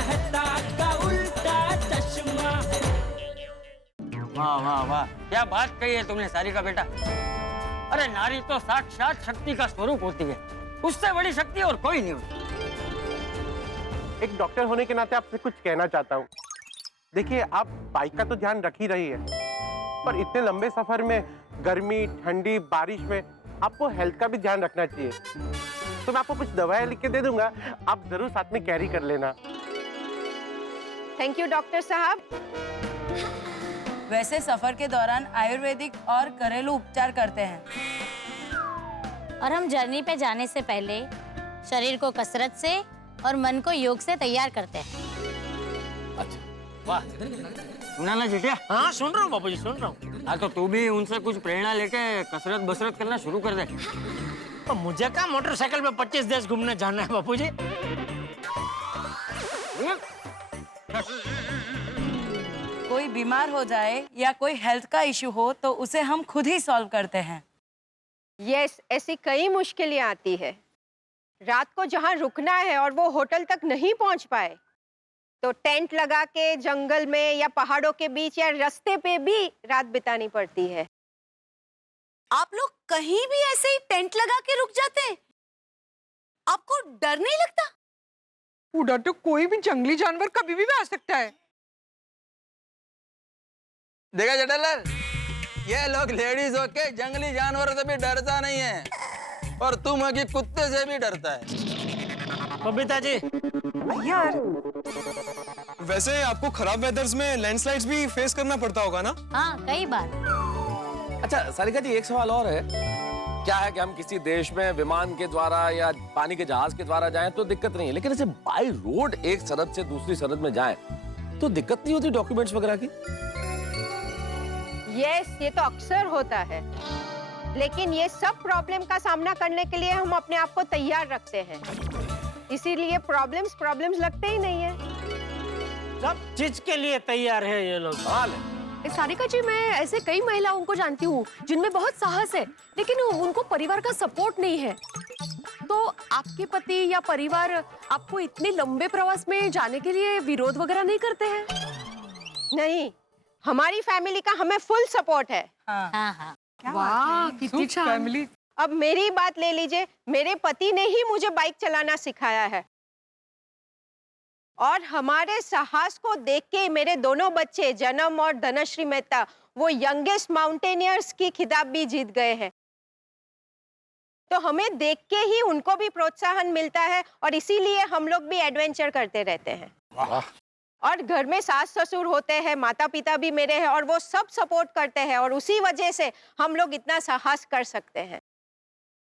मेहता का उल्टा चश्मा। वाह वाह वाह, क्या बात कही है तुमने सारिका बेटा। अरे नारी तो साक्षात शक्ति का स्वरूप होती है, उससे बड़ी शक्ति और कोई नहीं होती। एक डॉक्टर होने के नाते आपसे कुछ कहना चाहता हूँ। देखिए, आप बाइक का तो ध्यान रख ही रही है, पर इतने लंबे सफर में गर्मी, ठंडी, बारिश में आपको हेल्थ का भी ध्यान रखना चाहिए। तो मैं आपको कुछ दवाएं लिख के दे दूंगा, आप जरूर साथ में कैरी कर लेना। थैंक यू डॉक्टर साहब। वैसे सफर के दौरान आयुर्वेदिक और घरेलू उपचार करते हैं। और हम जर्नी पे जाने से पहले शरीर को कसरत से और मन को योग से तैयार करते हैं। अच्छा, वाह। सुना ना जिटिया? हाँ सुन रहा हूँ बापूजी, सुन रहा हूँ। हाँ, तो तू भी उनसे कुछ प्रेरणा लेके कसरत बसरत करना शुरू कर दे। तो मुझे क्या मोटरसाइकिल पे 25 देश घूमने जाना है बापूजी? कोई बीमार हो जाए या कोई हेल्थ का इश्यू हो तो उसे हम खुद ही सॉल्व करते हैं। यस, ऐसी कई मुश्किलें आती है। रात को जहाँ रुकना है और वो होटल तक नहीं पहुँच पाए, तो टेंट लगा के जंगल में या पहाड़ों के बीच या रास्ते पे भी रात बितानी पड़ती है। आप लोग कहीं भी ऐसे ही टेंट लगा के रुक जाते हैं? आपको डर नहीं लगता? उधर तो कोई भी जंगली जानवर कभी भी आ सकता है। देखा जटालाल, ये लोग लेडीज होके जंगली जानवरों से भी डरता नहीं है, और तुम है कि कुत्ते से भी डरता है। बबीता जी, यार, वैसे आपको खराब वेदर्स में लैंडस्लाइड्स भी फेस करना पड़ता होगा ना? हाँ, कई बार। अच्छा सारिका जी, एक सवाल और है। क्या है कि हम किसी देश में विमान के द्वारा या पानी के जहाज के द्वारा जाएं तो दिक्कत नहीं है, लेकिन ऐसे बाय रोड एक सरहद से दूसरी सरहद में जाएं तो दिक्कत नहीं होती डॉक्यूमेंट्स वगैरह की? यस, ये तो अक्सर होता है, लेकिन ये सब प्रॉब्लम का सामना करने के लिए हम अपने आप को तैयार रखते हैं। इसीलिए प्रॉब्लम्स लगते ही नहीं है। सब चीज के लिए तैयार है ये लोग। सारिका जी, मैं ऐसे कई महिलाओं को जानती हूँ जिनमें बहुत साहस है, लेकिन उनको परिवार का सपोर्ट नहीं है। तो आपके पति या परिवार आपको इतने लंबे प्रवास में जाने के लिए विरोध वगैरह नहीं करते हैं? नहीं, हमारी फैमिली का हमें फुल सपोर्ट है। हाँ हाँ। वाह, कितनी फैमिली। अब मेरी बात ले लीजिए, मेरे पति ने ही मुझे बाइक चलाना सिखाया है, और हमारे साहस को देख के मेरे दोनों बच्चे जन्म और धनश्री मेहता वो यंगेस्ट माउंटेनियर्स की खिताब भी जीत गए हैं। तो हमें देख के ही उनको भी प्रोत्साहन मिलता है, और इसीलिए हम लोग भी एडवेंचर करते रहते हैं। और घर में सास ससुर होते हैं, माता पिता भी मेरे हैं, और वो सब सपोर्ट करते हैं, और उसी वजह से हम लोग इतना साहस कर सकते हैं।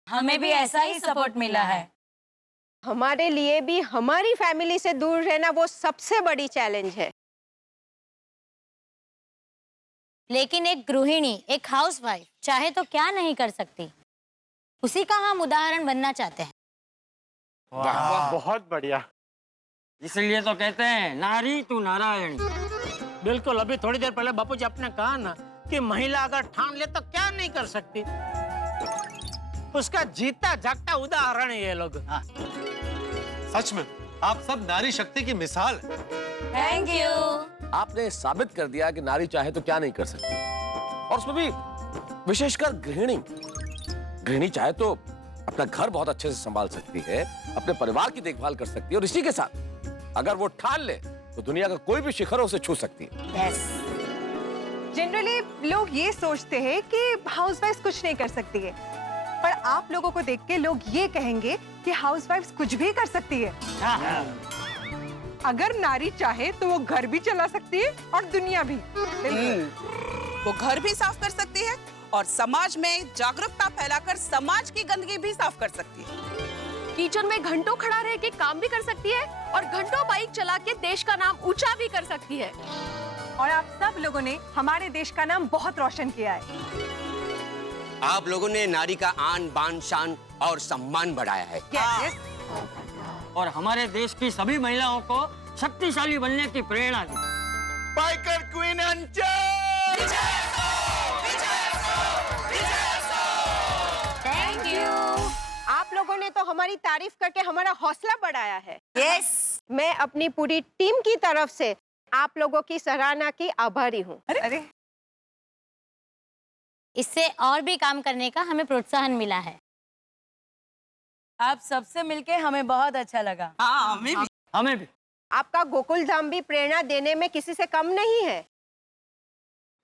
हमें भी ऐसा ही सपोर्ट मिला है। हमारे लिए भी हमारी फैमिली से दूर रहना वो सबसे बड़ी चैलेंज है। लेकिन एक गृहिणी, एक हाउसवाइफ चाहे तो क्या नहीं कर सकती, उसी का हम उदाहरण बनना चाहते हैं। वाह, बहुत बढ़िया। इसलिए तो कहते हैं नारी तू नारायणी। बिल्कुल, अभी थोड़ी देर पहले बापूजी आपने कहा ना कि महिला अगर ठान ले तो क्या नहीं कर सकती। उसका जीता जागता उदाहरण है ये लोग। हाँ। सच में आप सब नारी शक्ति की मिसाल है। Thank you. आपने साबित कर दिया कि नारी चाहे तो क्या नहीं कर सकती, और उसमें भी विशेषकर गृहिणी चाहे तो अपना घर बहुत अच्छे से संभाल सकती है, अपने परिवार की देखभाल कर सकती है, और इसी के साथ अगर वो ठान ले तो दुनिया का कोई भी शिखर उसे छू सकती है। यस। जनरली लोग ये सोचते हैं कि हाउसवाइफ कुछ नहीं कर सकती है, पर आप लोगों को देख के लोग ये कहेंगे कि हाउसवाइफ कुछ भी कर सकती है। अगर नारी चाहे तो वो घर भी चला सकती है और दुनिया भी। वो घर भी साफ कर सकती है और समाज में जागरूकता फैलाकर समाज की गंदगी भी साफ कर सकती है। किचन में घंटों खड़ा रह के काम भी कर सकती है और घंटों बाइक चला के देश का नाम ऊंचा भी कर सकती है। और आप सब लोगों ने हमारे देश का नाम बहुत रोशन किया है। आप लोगों ने नारी का आन बान शान और सम्मान बढ़ाया है। और हमारे देश की सभी महिलाओं को शक्तिशाली बनने की प्रेरणा दी। बाइकर क्वीन अंचल! Thank you. आप लोगों ने तो हमारी तारीफ करके हमारा हौसला बढ़ाया है। यस, मैं अपनी पूरी टीम की तरफ से आप लोगों की सराहना की आभारी हूँ। अरे इससे और भी काम करने का हमें प्रोत्साहन मिला है। आप सबसे मिलके हमें बहुत अच्छा लगा। हाँ, हमें भी। आपका गोकुल धाम भी प्रेरणा देने में किसी से कम नहीं है।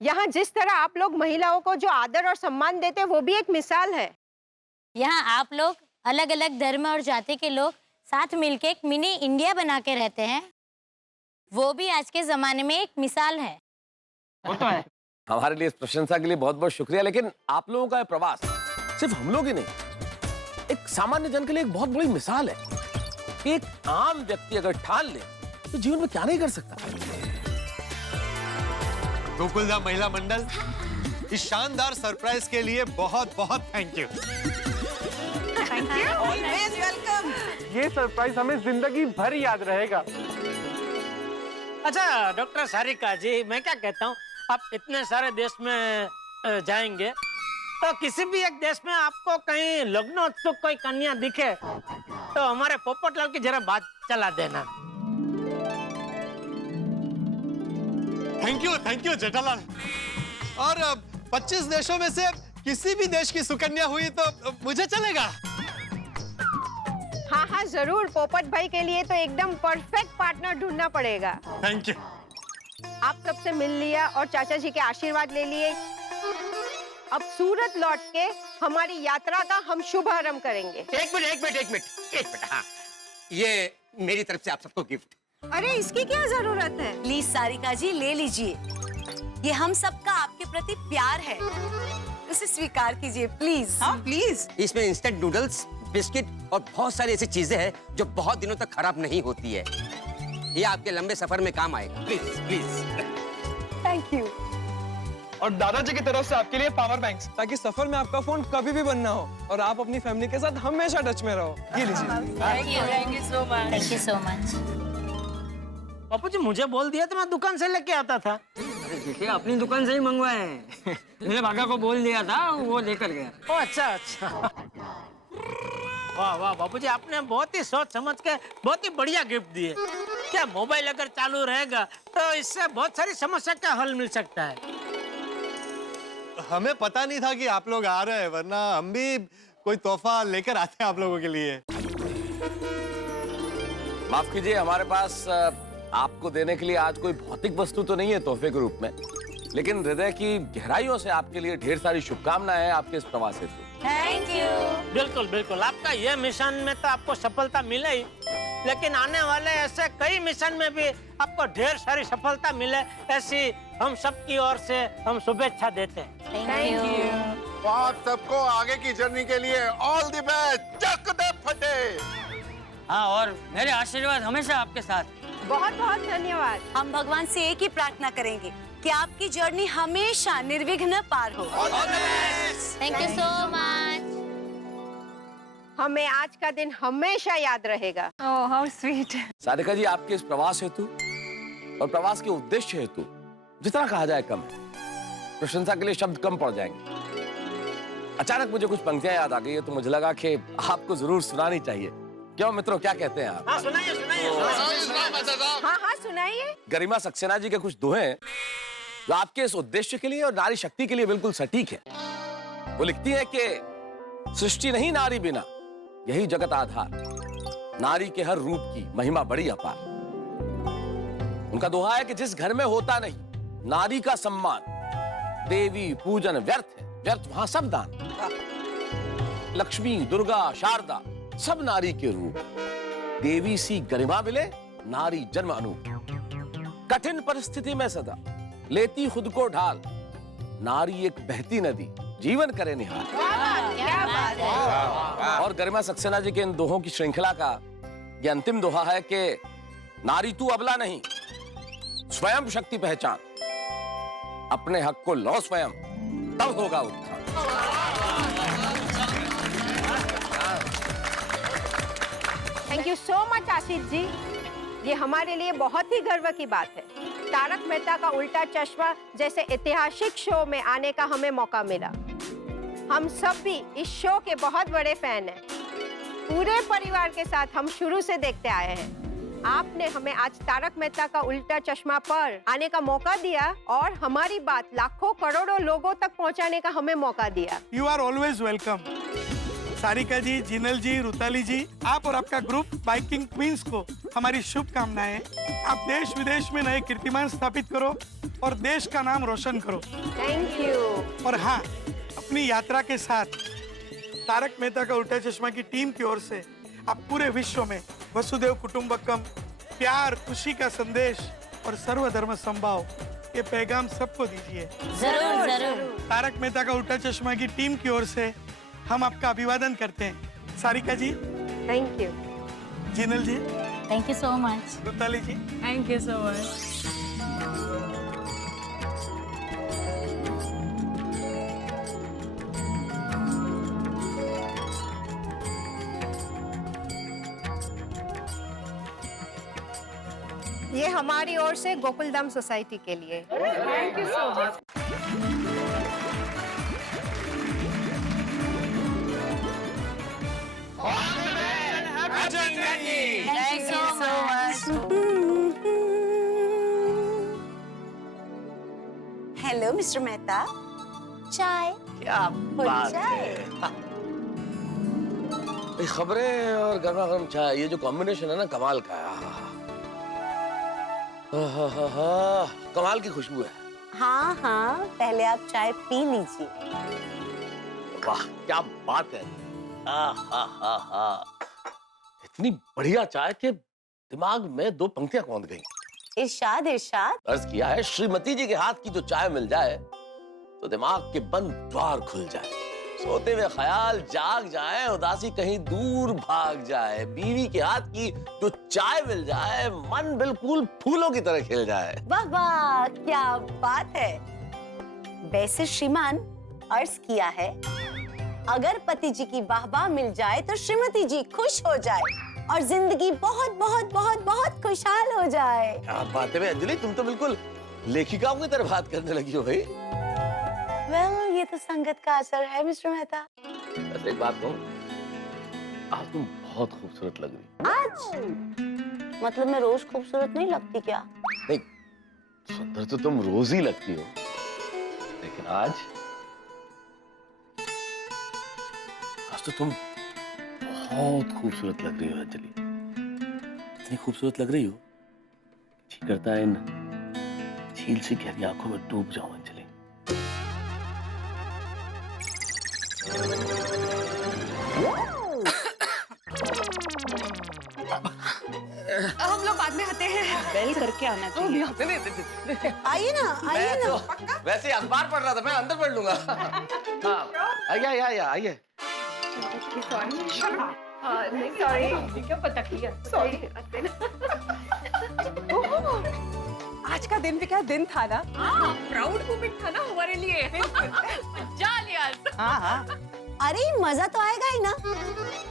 यहाँ जिस तरह आप लोग महिलाओं को जो आदर और सम्मान देते हैं वो भी एक मिसाल है। यहाँ आप लोग अलग अलग धर्म और जाति के लोग साथ मिलके एक मिनी इंडिया बना के रहते हैं, वो भी आज के जमाने में एक मिसाल है। वो तो है। हमारे लिए इस प्रशंसा के लिए बहुत बहुत शुक्रिया। लेकिन आप लोगों का ये प्रवास सिर्फ हम लोग ही नहीं, एक सामान्य जन के लिए एक बहुत बड़ी मिसाल है कि एक आम व्यक्ति अगर ठान ले तो जीवन में क्या नहीं कर सकता। गोकुलधाम महिला मंडल, इस शानदार सरप्राइज के लिए बहुत बहुत थैंक यू। Always welcome. ये सरप्राइज हमें जिंदगी भर याद रहेगा। अच्छा डॉक्टर सारिका जी, मैं क्या कहता हूँ, आप इतने सारे देश में जाएंगे तो किसी भी एक देश में आपको कहीं लग्नोत्सुक कोई कन्या दिखे तो हमारे पोपटलाल की जरा बात चला देना। Thank you Jethalal. और 25 देशों में से किसी भी देश की सुकन्या हुई तो मुझे चलेगा। हाँ हाँ जरूर, पोपट भाई के लिए तो एकदम परफेक्ट पार्टनर ढूंढना पड़ेगा। Thank you. आप सबसे मिल लिया और चाचा जी के आशीर्वाद ले लिए। अब सूरत लौट के हमारी यात्रा का हम शुभारंभ करेंगे। एक मिनट। हाँ, ये मेरी तरफ से आप सबको गिफ्ट। अरे इसकी क्या जरूरत है? प्लीज सारिका जी ले लीजिए, ये हम सबका आपके प्रति प्यार है, उसे स्वीकार कीजिए प्लीज। हाँ प्लीज। इसमें इंस्टेंट नूडल्स, बिस्किट और बहुत सारी ऐसी चीजें हैं जो बहुत दिनों तक खराब नहीं होती है। ये आपके लंबे सफर में काम आएगा। प्लीज। Thank you. और दादाजी की तरफ से आपके लिए पावर बैंक्स, ताकि सफर में आपका फोन कभी भी बंद ना हो और आप अपनी फैमिली के साथ हमेशा टच में रहो। ये लीजिए। Thank you so much. Thank you so much. Bapu ji मुझे बोल दिया तो मैं दुकान से लेके आता था। अरे बेटे अपनी दुकान से ही मंगवाए हैं। मेरे भागा को बोल दिया था, वो लेकर गया। ओ अच्छा। वाह बापू जी, आपने बहुत ही सोच समझ के बहुत ही बढ़िया गिफ्ट दिए। क्या मोबाइल अगर चालू रहेगा तो इससे बहुत सारी समस्या का हल मिल सकता है। हमें पता नहीं था कि आप लोग आ रहे हैं, वरना हम भी कोई तोहफा लेकर आते हैं आप लोगों के लिए। माफ कीजिए, हमारे पास आपको देने के लिए आज कोई भौतिक वस्तु तो नहीं है तोहफे के रूप में, लेकिन हृदय की गहराइयों से आपके लिए ढेर सारी शुभकामनाएं आपके इस प्रवास हेतु। Thank you. बिल्कुल आपका ये मिशन में तो आपको सफलता मिले ही, लेकिन आने वाले ऐसे कई मिशन में भी आपको ढेर सारी सफलता मिले, ऐसी हम सबकी ओर से हम शुभेच्छा देते हैं। Thank you. आप सबको आगे की जर्नी के लिए ऑल द बेस्ट। चक दे फटे। हाँ, और मेरे आशीर्वाद हमेशा आपके साथ। बहुत बहुत धन्यवाद। हम भगवान से एक ही प्रार्थना करेंगे कि आपकी जर्नी हमेशा निर्विघ्न पार हो। Thank you so much. हमें आज का दिन हमेशा याद रहेगा। Oh how sweet. Sarika ji, आपके इस प्रवास हेतु और प्रवास के उद्देश्य हेतु जितना कहा जाए कम है। प्रशंसा के लिए शब्द कम पड़ जाएंगे। अचानक मुझे कुछ पंक्तियां याद आ गई है तो मुझे लगा कि आपको जरूर सुनानी चाहिए। क्यों मित्रों, क्या कहते हैं आप? हाँ सुनाइए। हाँ सुनाइए। गरिमा सक्सेना जी के कुछ दोहे जो आपके इस उद्देश्य के लिए और नारी शक्ति के लिए बिल्कुल सटीक है। वो लिखती है कि सृष्टि नहीं नारी बिना, यही जगत आधार, नारी के हर रूप की महिमा बड़ी अपार। उनका दोहा है कि जिस घर में होता नहीं नारी का सम्मान, देवी पूजन व्यर्थ है, व्यर्थ वहां सब दान। लक्ष्मी, दुर्गा, शारदा सब नारी के रूप, देवी सी गरिमा मिले, नारी जन्म अनूप। कठिन परिस्थिति में सदा लेती खुद को ढाल, नारी एक बहती नदी, जीवन करे निहाल। क्या बात है। और गरिमा सक्सेना जी के इन दोहों की श्रृंखला का ये अंतिम दोहा है कि नारी तू अबला नहीं, स्वयं शक्ति पहचान, अपने हक को लो स्वयं, तब होगा उत्थान। Thank you so much Ashish ji, ये हमारे लिए बहुत ही गर्व की बात है। तारक मेहता का उल्टा चश्मा जैसे ऐतिहासिक शो में आने का हमें मौका मिला। हम सब भी इस शो के बहुत बड़े फैन हैं। पूरे परिवार के साथ हम शुरू से देखते आए हैं। आपने हमें आज तारक मेहता का उल्टा चश्मा पर आने का मौका दिया और हमारी बात लाखों करोड़ों लोगों तक पहुंचाने का हमें मौका दिया। You are always welcome. Sarika ji, Jinal ji, Rutali ji, आप और आपका ग्रुप बाइकिंग क्वींस को हमारी शुभकामनाएं। आप देश विदेश में नए कीर्तिमान स्थापित करो और देश का नाम रोशन करो। Thank you. और हाँ, अपनी यात्रा के साथ तारक मेहता का उल्टा चश्मा की टीम की ओर से आप पूरे विश्व में वसुदेव कुटुंबकम, प्यार, खुशी का संदेश और सर्वधर्म संभाव ये पैगाम सबको दीजिए। जरूर जरूर। तारक मेहता का उल्टा चश्मा की टीम की ओर से हम आपका अभिवादन करते हैं। Sarika ji, thank you. Jinal ji, thank you so much. Rutali ji, thank you so much. ये हमारी ओर से गोकुलधाम सोसाइटी के लिए। Thank you so much. Thank you so much. Hello mister Mehta, चाय? क्या बात है। खबरें और गर्मा गर्म चाय, ये जो कॉम्बिनेशन है ना, कमाल का है। कमाल की खुशबू है। हाँ हाँ, पहले आप चाय पी लीजिए। वाह क्या बात है। इतनी बढ़िया चाय के दिमाग में दो पंक्तियां कौंध गई। इरशाद इरशाद। अर्ज किया है, श्रीमती जी के हाथ की जो चाय मिल जाए तो दिमाग के बंद द्वार खुल जाए, सोते हुए ख्याल जाग जाए, उदासी कहीं दूर भाग जाए, बीवी के हाथ की जो चाय मिल जाए मन बिल्कुल फूलों की तरह खिल जाए। वाह वाह क्या बात है। वैसे श्रीमान, अर्ज किया है अगर पति जी की वाहवाह मिल जाए तो श्रीमती जी खुश हो जाए और जिंदगी बहुत बहुत बहुत बहुत खुशहाल हो जाए। क्या बात है अंजलि, तुम तो बिल्कुल लेखिकाओं की तरह बात करने लगी हो भाई। वेल, ये तो संगत का असर है मिस्टर मेहता। बस एक बात कहूं, आज तुम बहुत खूबसूरत लग रही। आज मतलब मैं रोज खूबसूरत नहीं लगती क्या? नहीं, सुंदर तो तुम रोज ही लगती हो, लेकिन आज तो तुम बहुत खूबसूरत लग रही हो अंजलि। इतनी खूबसूरत लग रही हो, जी करता है इन झील से गहरी आंखों में डूब जाऊं अंजलि। हम लोग बाद में आते हैं। बेल करके आना चाहिए। आइए ना, आइए ना। तो वैसे अखबार पढ़ रहा था, मैं अंदर पढ़ लूंगा। हाँ, आइए आइए आइए। सॉरी, क्या पता किया। सॉरी। आज का दिन भी क्या दिन था ना। प्राउड मोमेंट था ना हमारे लिए। मजा लिया। हाँ हाँ। अरे मजा तो आएगा ही ना।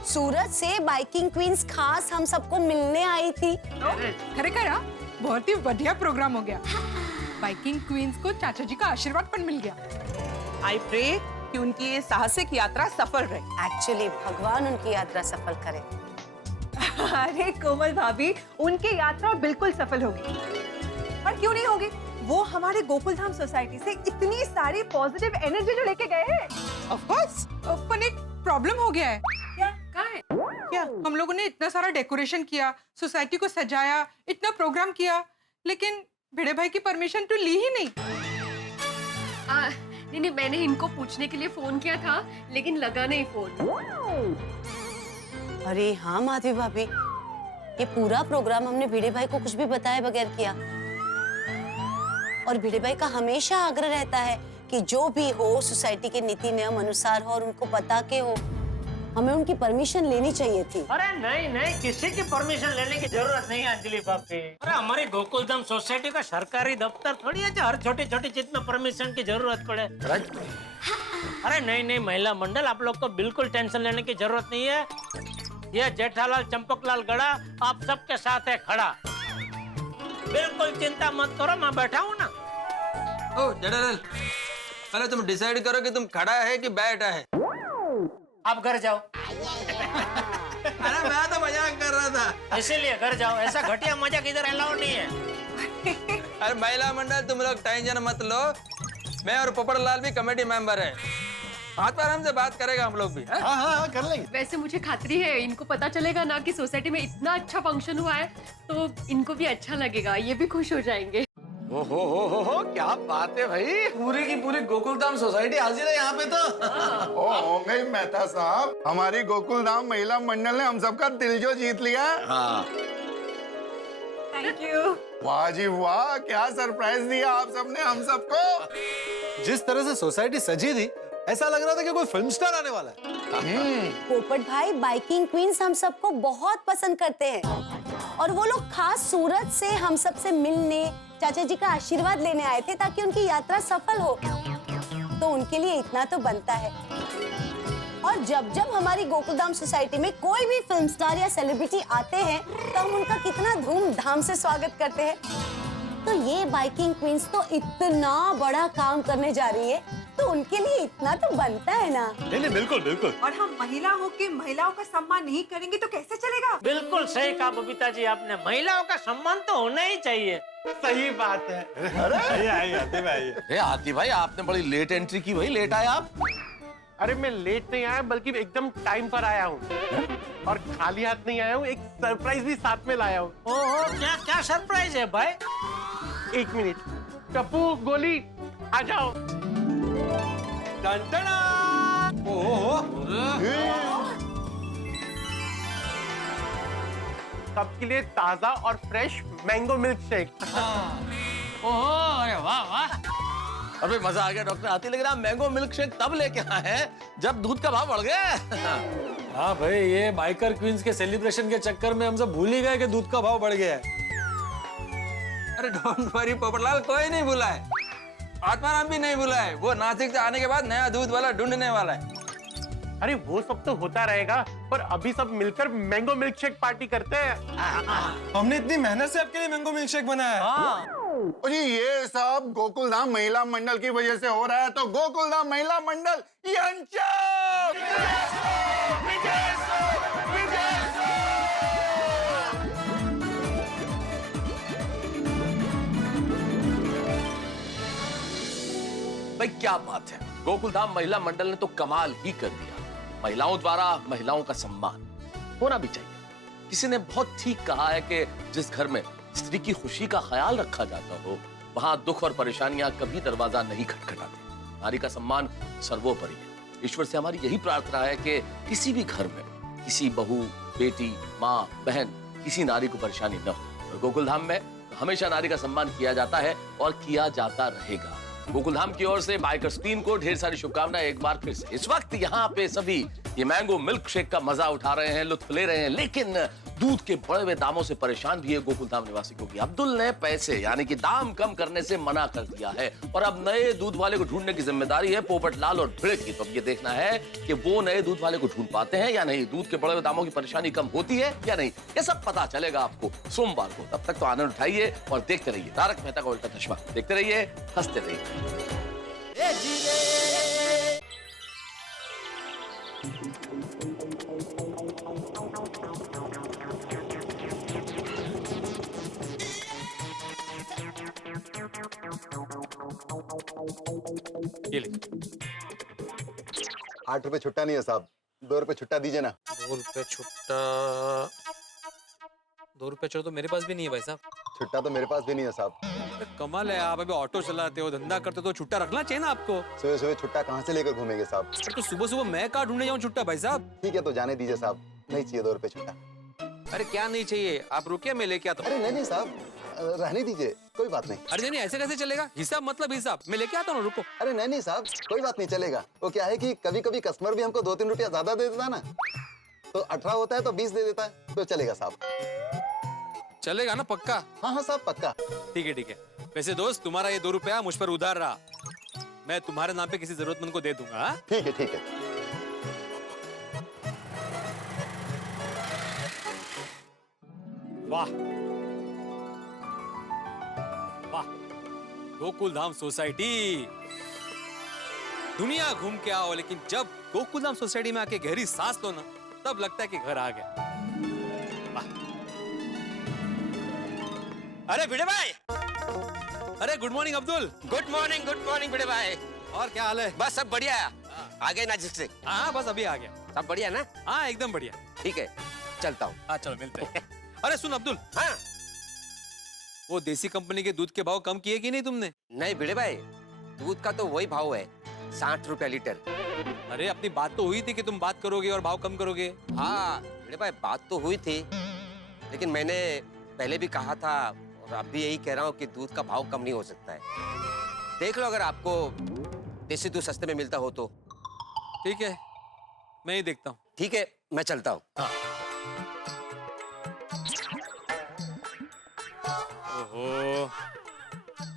सूरत से बाइकिंग क्वींस खास हम सबको मिलने आई थी। अरे करा, बहुत ही बढ़िया प्रोग्राम हो गया। बाइकिंग क्वींस को चाचा जी का आशीर्वाद पण मिल गया। आई प्रे कि उनकी ये साहसिक यात्रा सफल रहे। एक्चुअली भगवान उनकी यात्रा सफल करे। अरे कोमल भाभी, उनकी यात्रा बिल्कुल सफल होगी। और क्यों नहीं होगी? वो हमारे गोकुलधाम सोसाइटी से इतनी सारी पॉजिटिव एनर्जी जो लेके गए हैं। Of course. पर एक प्रॉब्लम हो गया है। क्या? कहाँ है? क्या? हम लोगों ने इतना सारा डेकोरेशन किया, सोसाइटी को सजाया, इतना प्रोग्राम किया, लेकिन भिड़े भाई की परमिशन तो ली ही नहीं। नहीं, मैंने इनको पूछने के लिए फोन किया था, लेकिन लगा नहीं फोन। अरे हाँ माधवी भाभी, ये पूरा प्रोग्राम हमने भिड़े भाई को कुछ भी बताए बगैर किया। और भिड़े भाई का हमेशा आग्रह रहता है कि जो भी हो सोसाइटी के नीति नियम अनुसार हो और उनको पता के हो। हमें उनकी परमिशन लेनी चाहिए थी। अरे नहीं नहीं, किसी की परमिशन लेने की जरूरत नहीं है अंजलि भाभी। अरे हमारी गोकुलधाम सोसाइटी का सरकारी दफ्तर थोड़ी है जो हर छोटी छोटी चीज में परमिशन की जरूरत पड़े। अरे नहीं नहीं, महिला मंडल आप लोग को बिल्कुल टेंशन लेने की जरूरत नहीं है। ये जेठालाल चंपकलाल गड़ा आप सबके साथ है खड़ा। बिल्कुल चिंता मत करो, मैं बैठा हूँ ना। ओ जेठालाल, पहले तुम डिसाइड करो कि तुम खड़ा है कि बैठा है। आप घर जाओ। अरे मैं तो मजाक कर रहा था। इसीलिए घर जाओ, ऐसा घटिया मजाक इधर अलाउ नहीं है। अरे महिला मंडल तुम लोग टेंशन मत लो, मैं और पोपटलाल भी कमेटी मेंबर है, हाथ पर हमसे बात करेगा हम लोग भी। हाँ, कर लेंगे। वैसे मुझे खातरी है इनको पता चलेगा ना कि सोसाइटी में इतना अच्छा फंक्शन हुआ है, तो इनको भी अच्छा लगेगा, ये भी खुश हो जाएंगे। हो, क्या बात है भाई, पूरी की पूरी गोकुलधाम सोसाइटी हाजिर है यहाँ पे तो। ओ होंगे मेहता साहब, हमारी गोकुलधाम महिला मंडल ने हम सबका दिल जो जीत लिया। हाँ। Thank you. वाह जी वाह, क्या सरप्राइज दिया आप सबने हम सबको। जिस तरह से सोसाइटी सजी थी, ऐसा लग रहा था कि कोई फिल्म स्टार आने वाला है। पोपट भाई, बाइकिंग क्वींस हम सबको बहुत पसंद करते हैं और वो लोग खास सूरत से हम सबसे मिलने, चाचा जी का आशीर्वाद लेने आए थे ताकि उनकी यात्रा सफल हो, तो उनके लिए इतना तो बनता है। और जब जब हमारी गोकुलधाम सोसाइटी में कोई भी फिल्म स्टार या सेलिब्रिटी आते हैं तो हम उनका कितना धूमधाम से स्वागत करते हैं। तो ये बाइकिंग क्वींस तो इतना बड़ा काम करने जा रही है, तो उनके लिए इतना तो बनता है ना। नहीं, बिल्कुल बिल्कुल। और हम महिला होके महिलाओं का सम्मान नहीं करेंगे तो कैसे चलेगा? बिल्कुल सही कहा बबीता जी आपने, महिलाओं का सम्मान तो होना ही चाहिए। सही बात है। अरे आती भाई, आपने बड़ी लेट एंट्री की भाई, लेट आए आप। अरे मैं लेट नहीं आया, बल्कि एकदम टाइम पर आया हूँ और खाली हाथ नहीं आया हूँ, एक सरप्राइज भी साथ में लाया हूँ। ओहो, क्या क्या सरप्राइज है भाई? एक मिनट, टप्पू गोली आ जाओ। सबके लिए ताजा और फ्रेश मैंगो मिल्क शेक। ओहो, अरे वाह वाह। अरे मजा आ गया डॉक्टर आती, लेकिन आप मैंगो मिल्क शेक तब लेके आए हैं जब दूध का भाव बढ़ गया। हाँ भाई, ये बाइकर क्वींस के सेलिब्रेशन के चक्कर में हम सब भूल ही गए कि दूध का भाव बढ़ गया है। अरे डोंट वरी पोपटलाल, कोई नहीं भूला है, आत्माराम भी नहीं भूला है, वो नासिक से आने के बाद नया दूध वाला ढूंढने वाला है। अरे वो सब तो होता रहेगा, पर अभी सब मिलकर मैंगो मिल्क शेक पार्टी करते हैं। हमने इतनी मेहनत से आपके लिए मैंगो मिल्क शेक बनाया है। जी ये सब गोकुलधाम महिला मंडल की वजह से हो रहा है, तो गोकुलधाम महिला मंडल भाई क्या बात है, गोकुलधाम महिला मंडल ने तो कमाल ही कर दिया। महिलाओं द्वारा महिलाओं का सम्मान होना भी चाहिए। किसी ने बहुत ठीक कहा है कि जिस घर में स्त्री की खुशी का ख्याल रखा जाता हो, वहां दुख और परेशानियां कभी दरवाजा नहीं खटखटाते। नारी का सम्मान सर्वोपरि है। ईश्वर से हमारी यही प्रार्थना है कि किसी भी घर में किसी बहू, बेटी, माँ, बहन, किसी नारी को परेशानी न हो। और गोकुलधाम में हमेशा नारी का सम्मान किया जाता है और किया जाता रहेगा। गोकुलधाम की ओर से बाइकर्स टीम को ढेर सारी शुभकामनाएं एक बार फिर से। इस वक्त यहाँ पे सभी ये मैंगो मिल्क शेक का मजा उठा रहे हैं, लुत्फ ले रहे हैं, लेकिन दूध के बढ़े हुए दामों से परेशान भी है गोकुलधाम निवासी, क्योंकि अब्दुल ने पैसे यानी कि दाम कम करने से मना कर दिया है और अब नए दूध वाले को ढूंढने की जिम्मेदारी है पोपटलाल और भिड़क की। तो अब ये देखना है कि वो नए दूध वाले को ढूंढ पाते हैं या नहीं, दूध के बढ़े हुए दामों की परेशानी कम होती है या नहीं, ये सब पता चलेगा आपको सोमवार को। तब तक तो आनंद उठाइए और देखते रहिए तारक मेहता का उल्टा चश्मा। देखते रहिए, हंसते रहिए। ये ले। 8 रुपए छुट्टा नहीं है साहब, 2 रुपए छुट्टा दीजिए ना। 2 रुपए छुट्टा, 2 रुपए छोड़ो तो मेरे पास भी नहीं है भाई साहब। छुट्टा तो मेरे पास भी नहीं है साहब। कमाल है, आप अभी ऑटो चलाते हो, धंधा करते हो, तो छुट्टा रखना चाहिए ना आपको। सुबह सुबह छुट्टा कहाँ से लेकर घूमेंगे साहब? तो सुबह सुबह मैं कहाँ ढूंढने जाऊँ छुट्टा भाई साहब? ठीक है तो जाने दीजिए साहब, नहीं चाहिए 2 रुपए छुट्टा। अरे क्या नहीं चाहिए, आप रुकिए मैं लेके आता हूँ। अरे नहीं साहब, रहने दीजिए, कोई बात नहीं। अरे नहीं, ऐसे कैसे चलेगा? हिसाब मतलब हिसाब, मैं लेके आता हूँ, रुको। अरे नहीं साहब, कोई बात नहीं चलेगा। वो क्या है कि कभी कभी कस्टमर भी हमको 2-3 रुपया ज्यादा दे देता ना, तो 18 होता है तो 20 दे देता है, तो चलेगा साहब। चलेगा ना पक्का? हाँ साहब पक्का। ठीक है। वैसे दोस्त, तुम्हारा ये 2 रुपया मुझ पर उधार रहा, मैं तुम्हारे नाम पे किसी जरूरतमंद को दे दूंगा। ठीक है। वाह वाह, गोकुलधाम सोसाइटी। दुनिया घूम के आओ, लेकिन जब गोकुलधाम सोसाइटी में आके गहरी सांस लो ना, तब लगता है कि घर आ गया। वाह। अरे भिड़े भाई, अरे good morning Abdul. Good morning बड़े भाई। और क्या हाल है? बस सब बढ़िया है। आ गए ना जिससे? हाँ बस अभी आ गया। सब बढ़िया ना? हाँ एकदम बढ़िया। ठीक है, चलता हूँ। हाँ चलो मिलते हैं। अरे सुन अब्दुल, हाँ वो देसी कंपनी के दूध के भाव कम किए कि नहीं तुमने? नहीं भिड़े भाई, दूध का तो वही भाव है, 60 रुपया लीटर। अरे अपनी बात तो हुई थी कि तुम बात करोगे और भाव कम करोगे। हाँ भिड़े भाई, बात तो हुई थी, लेकिन मैंने पहले भी कहा था और अब भी यही कह रहा हूँ कि दूध का भाव कम नहीं हो सकता है। देख लो, अगर आपको देसी दूध सस्ते में मिलता हो तो। ठीक है, मैं ही देखता हूँ। ठीक है, मैं चलता हूँ। हाँ। ओहो,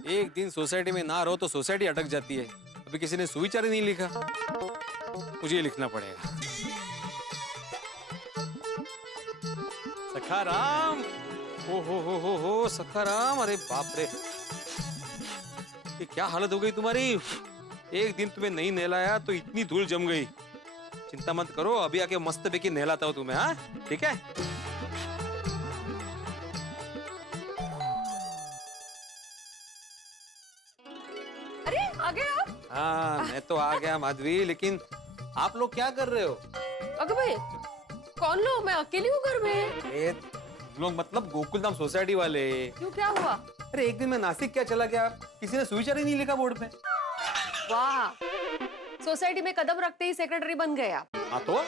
एक दिन सोसाइटी में ना रहो तो सोसाइटी अटक जाती है। अभी किसी ने सुविचार नहीं लिखा, मुझे लिखना पड़ेगा। सखाराम, ओ हो सखाराम, अरे बाप रे, ये क्या हालत हो गई तुम्हारी। एक दिन तुम्हें नहीं नहलाया तो इतनी धूल जम गई। चिंता मत करो, अभी आके मस्त बेकी नहलाता हूँ तुम्हें। हाँ ठीक है। अरे आ गए आप? हाँ मैं तो आ गया माधवी, लेकिन आप लोग क्या कर रहे हो? अगर भाई कौन लोग? मैं अकेली हूँ घर में। अरे लोग मतलब गोकुलधाम सोसाइटी वाले। क्यों, क्या हुआ? अरे एक दिन मैं नासिक क्या चला गया, किसी ने सुविचार ही नहीं लिखा बोर्ड पे। वाह, सोसाइटी में कदम रखते ही सेक्रेटरी बन गए आप। हाँ तो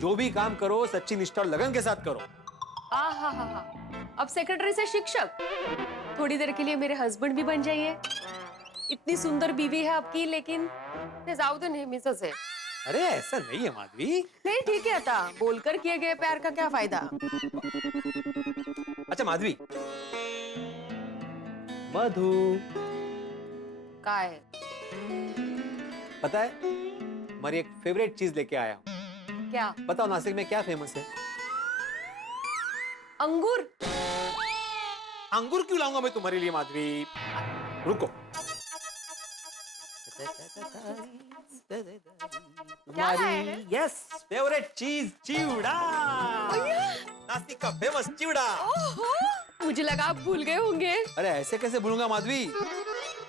जो भी काम करो सच्ची निष्ठा और लगन के साथ करो। हा, अब सेक्रेटरी से शिक्षक। थोड़ी देर के लिए मेरे हस्बैंड भी बन जाइए। इतनी सुंदर बीवी है आपकी, लेकिन जाऊ तो नेहमीच है। अरे ऐसा नहीं है माधवी। नहीं ठीक है था, बोलकर किए गए प्यार का क्या फायदा। अच्छा माधवी, मधु का है? पता है, हमारी एक फेवरेट चीज लेके आया हूँ। क्या? बताओ नासिक में क्या फेमस है? अंगूर। अंगूर क्यों लाऊंगा मैं तुम्हारे लिए माधवी? रुको। तुम्हारी यस फेवरेट चीज चिवड़ा, नासिक का फेमस चिवड़ा। मुझे लगा आप भूल गए होंगे। अरे ऐसे कैसे भूलूंगा माधवी,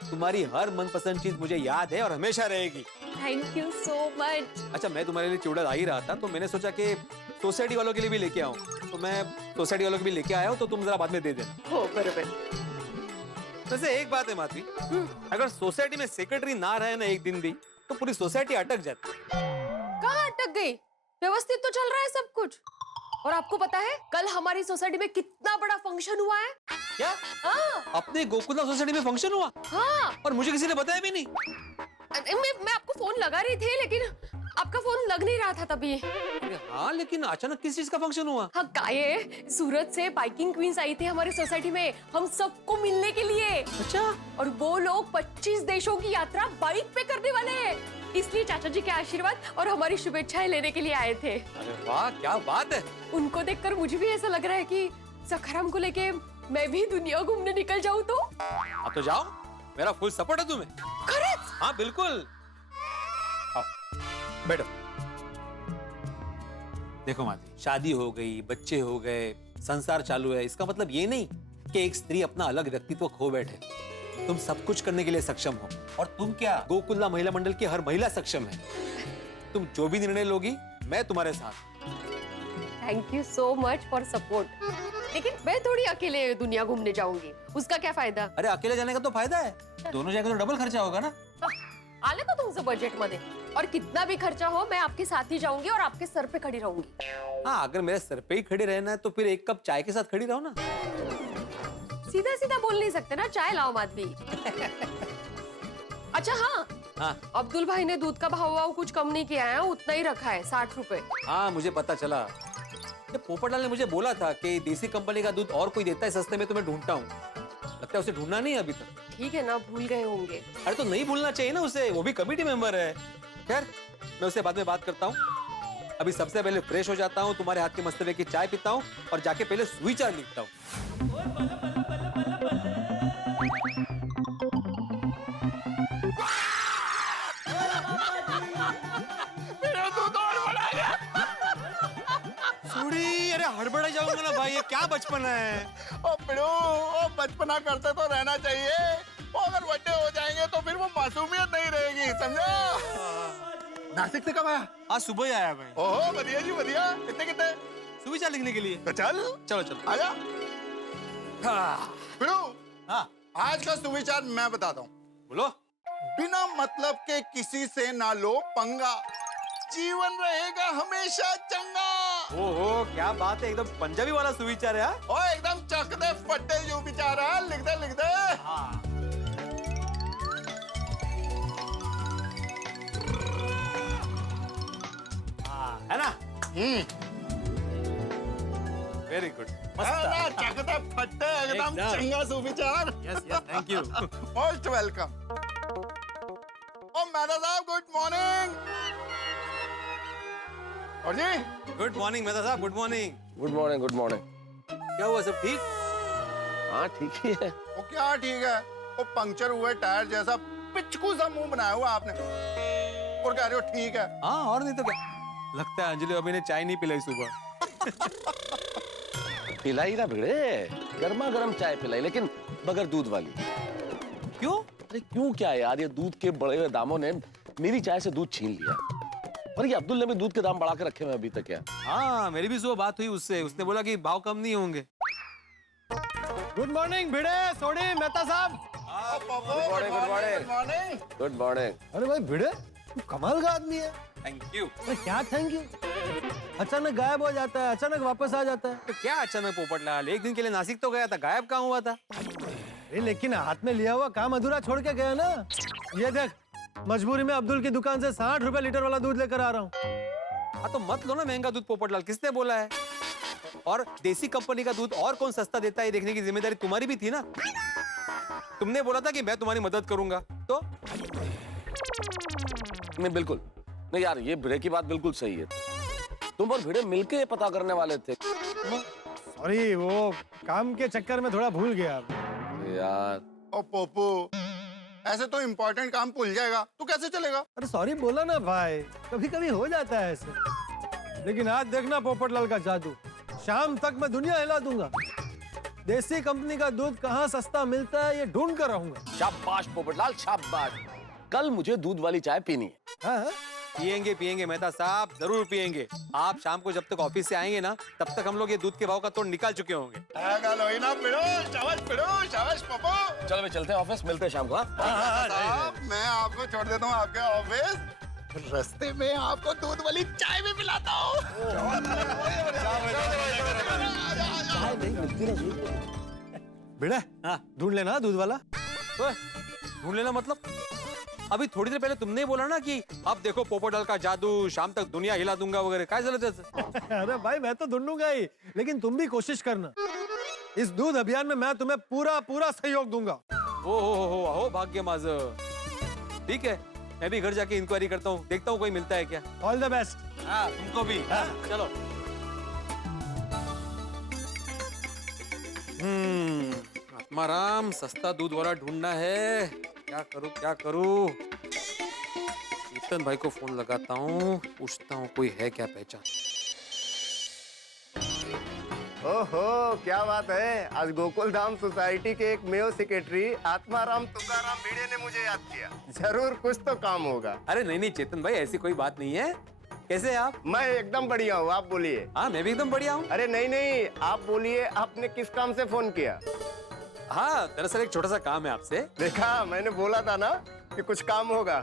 तुम्हारी हर मनपसंद चीज मुझे याद है और हमेशा रहेगी। Thank you so much. अच्छा मैं तुम्हारे लिए चिवड़ा ला ही रहा था, तो मैंने सोचा कि सोसाइटी वालों के लिए भी लेके आऊं, तो मैं सोसाइटी वालों के भी लेके आया हूं, तो तुम जरा बाद में दे देना। हो बराबर। वैसे एक बात है माधवी, अगर सोसाइटी में सेक्रेटरी ना रहे ना एक दिन भी, तो पूरी सोसाइटी अटक जाती। कहाँ अटक गई? व्यवस्थित तो चल रहा है सब कुछ। और आपको पता है कल हमारी सोसाइटी में कितना बड़ा फंक्शन हुआ है? क्या? हाँ। अपने गोकुलधाम सोसाइटी में फंक्शन हुआ? हाँ। और मुझे किसी ने बताया भी नहीं। मैं आपको फोन लगा रही थी, लेकिन आपका फोन लग नहीं रहा था तभी। हाँ लेकिन अचानक किस चीज का फंक्शन हुआ? हाँ काये, सूरत से बाइकिंग क्वींस आई थी हमारी सोसाइटी में हम सबको मिलने के लिए। अच्छा। और वो लोग 25 देशों की यात्रा बाइक पे करने वाले हैं, इसलिए चाचा जी के आशीर्वाद और हमारी शुभेच्छाएं लेने के लिए आए थे। अरे वाह क्या बात है। उनको देखकर मुझे भी ऐसा लग रहा है कि सखाराम को लेके मैं भी दुनिया घूमने निकल जाऊं तो। अब तो जाओ, मेरा फुल सपोर्ट है तुम्हें। करेक्ट। हाँ बिल्कुल। बैठो। देखो माधवी, शादी हो गई, बच्चे हो गए, संसार चालू है, इसका मतलब ये नहीं कि एक स्त्री अपना अलग व्यक्तित्व खो बैठे। तुम सब कुछ करने के लिए सक्षम हो, और तुम क्या, गोकुलधाम महिला मंडल की हर महिला सक्षम है। तुम जो भी निर्णय लोगी मैं तुम्हारे साथ। Thank you so much for support. लेकिन मैं थोड़ी अकेले दुनिया घूमने जाऊंगी, उसका क्या फायदा? अरे अकेले जाने का तो फायदा है, दोनों जाएंगे तो डबल खर्चा होगा ना। आले का तुमसे बजट मध्ये, और कितना भी खर्चा हो मैं आपके साथ ही जाऊंगी और आपके सर पे खड़ी रहूंगी। हाँ अगर मेरे सर पे ही खड़ी रहना है तो फिर एक कप चाय के साथ खड़ी रहो ना। सीधा सीधा बोल नहीं सकते ना, चाय लाओ माधवी। अच्छा हाँ, अब्दुल भाई ने दूध का भाव कुछ कम नहीं किया है, उतना ही रखा है 60 रुपए। हाँ मुझे पता चला, ये पोपटलाल ने मुझे बोला था कि देसी कंपनी का दूध और कोई देता है सस्ते में तो मैं ढूंढता हूँ। लगता है उसे ढूंढना नहीं अभी तक। ठीक है ना, भूल गए होंगे। अरे तो नहीं भूलना चाहिए ना उसे, वो भी कमेटी मेंबर है। खैर मैं उससे बाद में बात करता हूँ, अभी सबसे पहले फ्रेश हो जाता हूँ, तुम्हारे हाथ के मस्तबे की चाय पीता हूँ और जाके पहले सुविचार लिखता हूँ। अरे हड़बड़ा जाऊंगा ना भाई, ये क्या बचपन है। ओ बचपना करते तो रहना चाहिए, वो अगर बड़े हो जाएंगे तो फिर वो मासूमियत नहीं रहेगी, समझा? नासिक से कब आया? आज सुबह ही आया भाई। ओहो बढ़िया जी बढ़िया। कितने कितने? सुविचार लिखने के लिए। तो चल चलो चलो आजा। फिरू, हाँ आज का सुविचार मैं बताता हूँ। बोलो। बिना मतलब के किसी से ना लो पंगा, जीवन रहेगा हमेशा चंगा। ओहो क्या बात है, एकदम पंजाबी वाला सुविचार है। ओ एकदम चक दे फटे जो विचार है, लिख दे लिख दे। हाँ। है ना? वेरी गुड, मस्त चक दे फटे एकदम चंगा सुविचार। Yes yes, thank you. Most welcome. ओ मेहता साहब गुड मॉर्निंग। और जी गुड मॉर्निंग मेहता साहब, good morning. Good morning, good morning. क्या हुआ, सब ठीक? हाँ ठीक ही है। वो क्या ठीक है, वो पंक्चर हुए टायर जैसा पिचकू सा मुंह बनाया हुआ आपने, और कह रहे हो ठीक है? हाँ और नहीं तो क्या। लगता है अंजलि अभी ने चाय नहीं पिलाई सुबह। पिलाई ना भिड़े, गर्मा गर्म चाय पिलाई, लेकिन बगैर दूध वाली। क्यों? अरे क्यों क्या यार, ये दूध के बढ़े हुए दामों ने मेरी चाय से दूध छीन लिया। और ये अब्दुल ने भी दूध के दाम बढ़ा के रखे हैं अभी तक। क्या? हाँ मेरी भी सुबह बात हुई उससे, उसने बोला कि भाव कम नहीं होंगे। गुड मॉर्निंग भिड़े, सोडी, मेहता साहब। Good morning, good morning, good morning. अरे भाई भिड़े, तू कमाल का आदमी है। Thank you. क्या थैंक यू? अचानक गायब हो जाता है, अचानक वापस आ जाता है। तो क्या अचानक पोपटलाल, एक दिन के लिए नासिक तो गया था, गायब कहाँ हुआ था? लेकिन हाथ में लिया हुआ काम अधूरा छोड़ के गया ना। ये देख, मजबूरी में अब्दुल की दुकान से 60 रुपए लीटर वाला दूध लेकर आ रहा हूँ। हाँ तो मत लो ना महंगा दूध पोपटलाल, किसने बोला है? और देसी कंपनी का दूध और कौन सस्ता देता है देखने की जिम्मेदारी तुम्हारी भी थी ना। तुमने बोला था कि मैं तुम्हारी मदद करूंगा, तो नहीं बिल्कुल नहीं यार, ये भिड़े की बात बिल्कुल सही है। तुम और भिड़े मिलके पता करने वाले थे। सॉरी, वो काम के चक्कर में थोड़ा भूल गया यार। ओ पोपू, ऐसे तो इम्पोर्टेंट काम भूल जाएगा, तू कैसे चलेगा? अरे सॉरी बोला ना भाई, कभी कभी हो जाता है ऐसे। लेकिन आज देखना पोपटलाल का जादू, शाम तक मैं दुनिया हिला दूंगा। देसी कंपनी का दूध कहाँ सस्ता मिलता है ये ढूंढ कर रहूंगा। शाबाश पोपटलाल, शाबाश। कल मुझे दूध वाली चाय पीनी है। हाँ? पियेंगे पियेंगे मेहता साहब, जरूर पियेंगे। आप शाम को जब तक ऑफिस से आएंगे ना, तब तक हम लोग ये दूध के भाव का तोड़ निकाल चुके होंगे। शाबाश पापा। चलो भाई चलते हैं ऑफिस, मिलते हैं शाम को। मैं आपको छोड़ देता हूँ आपके ऑफिस, रास्ते में आपको दूध वाली चाय भी पिलाता हूँ। चाय नहीं मिलती ना दूध। भिड़ा, ढूंढ लेना दूध वाला। ढूंढ लेना मतलब? अभी थोड़ी देर पहले तुमने बोला ना कि अब देखो पोपटलाल का जादू, शाम तक दुनिया हिला दूंगा वगैरह। क्या जरूरत है? अरे भाई मैं तो ढूंढूंगा ही, लेकिन तुम भी कोशिश करना। इस दूध अभियान में मैं तुम्हें पूरा पूरा सहयोग दूंगा। ओ भाग्य माझं। ठीक है, मैं भी घर जाके इंक्वायरी करता हूँ, देखता हूँ कोई मिलता है क्या। All the best. हाँ तुमको भी। हाँ चलो। आत्माराम, सस्ता दूध वाला ढूंढना है। क्या करूं क्या करूं? चेतन भाई को फोन लगाता हूँ, पूछता हूँ कोई है क्या पहचान। ओहो क्या बात है, आज गोकुल धाम सोसाइटी के एक मेयो सेक्रेटरी आत्माराम तुकाराम भिड़े ने मुझे याद किया। जरूर कुछ तो काम होगा। अरे नहीं नहीं चेतन भाई, ऐसी कोई बात नहीं है। कैसे हैं आप? मैं एकदम बढ़िया हूँ, आप बोलिए। हाँ मैं भी एकदम बढ़िया हूँ। अरे नहीं नहीं, आप बोलिए, आपने किस काम से फोन किया? हाँ दरअसल एक छोटा सा काम है आपसे। देखा, मैंने बोला था ना कि कुछ काम होगा।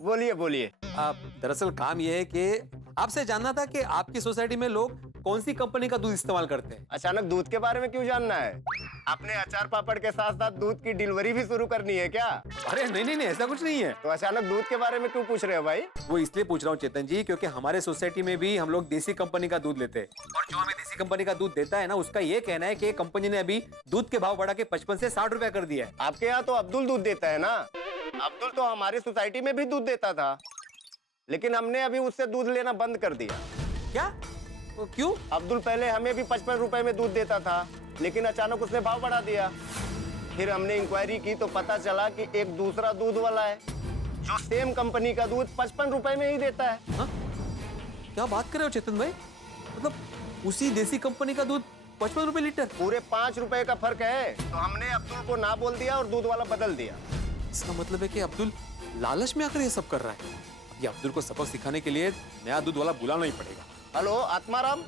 बोलिए बोलिए। दरअसल काम ये है कि आपसे जानना था कि आपकी सोसाइटी में लोग कौन सी कंपनी का दूध इस्तेमाल करते हैं। अचानक दूध के बारे में क्यों जानना है? आपने अचार पापड़ के साथ साथ दूध की डिलीवरी भी शुरू करनी है क्या? अरे नहीं नहीं नहीं, ऐसा कुछ नहीं है। तो अचानक दूध के बारे में क्यों पूछ रहे हो भाई? वो इसलिए पूछ रहा हूँ चेतन जी, क्योंकि हमारे सोसाइटी में भी हम लोग देसी कंपनी का दूध लेते हैं, और जो हमें देसी कंपनी का दूध देता है ना, उसका ये कहना है कि कंपनी ने अभी दूध के भाव बढ़ा के 55 से 60 रुपया कर दिया है। आपके यहाँ तो अब्दुल दूध देता है ना? अब्दुल तो हमारी सोसाइटी में भी दूध देता था, लेकिन हमने अभी उससे दूध लेना बंद कर दिया। क्या? क्यों? अब्दुल पहले हमें भी 55 रुपए में दूध देता था, लेकिन अचानक उसने भाव बढ़ा दिया। फिर हमने इंक्वायरी की तो पता चला कि एक दूसरा दूध वाला है जो सेम कंपनी का दूध 55 रुपए में ही देता है। क्या बात कर रहे हो चेतन भाई? मतलब उसी देसी कंपनी का दूध 55 रुपए लीटर? पूरे 5 रुपए का फर्क है। तो हमने अब्दुल को ना बोल दिया और दूध वाला बदल दिया। इसका मतलब है कि अब्दुल लालच में आकर ये सब कर रहा है। ये अब्दुल को सबक सिखाने के लिए नया दूध वाला बुलाना ही पड़ेगा। हेलो आत्माराम,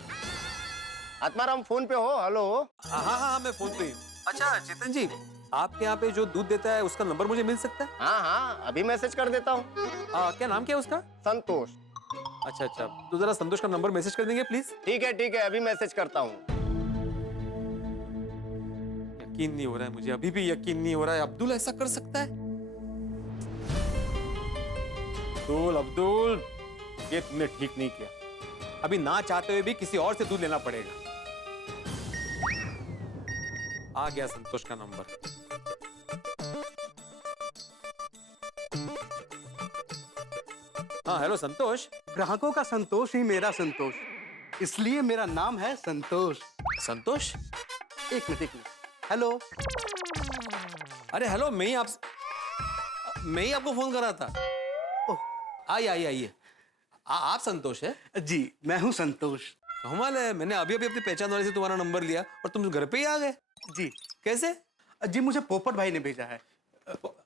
आत्माराम फोन पे हो? हेलो। हाँ, मैं फोन पे। अच्छा चेतन जी, आपके यहाँ पे जो दूध देता है उसका नंबर मुझे मिल सकता है? हाँ, अभी मैसेज कर देता हूँ। क्या नाम क्या है उसका? संतोष। अच्छा, तो जरा संतोष का नंबर मैसेज कर देंगे प्लीज। ठीक है, अभी मैसेज करता हूँ। यकीन नहीं हो रहा है मुझे, अभी भी यकीन नहीं हो रहा है अब्दुल ऐसा कर सकता है। अब्दुल, ये तुमने ठीक नहीं किया। अभी ना चाहते हुए भी किसी और से दूध लेना पड़ेगा। आ गया संतोष का नंबर। हाँ हेलो संतोष। ग्राहकों का संतोष ही मेरा संतोष, इसलिए मेरा नाम है संतोष। संतोष? एक मिनट। हेलो। अरे हेलो, मैं ही आपको फोन कर रहा था। आइए। आप संतोष है? जी मैं हूँ संतोष। कमाल है, मैंने अभी अपनी पहचान वाले से तुम्हारा नंबर लिया और तुम घर पे ही आ गए। जी कैसे? जी मुझे पोपट भाई ने भेजा है।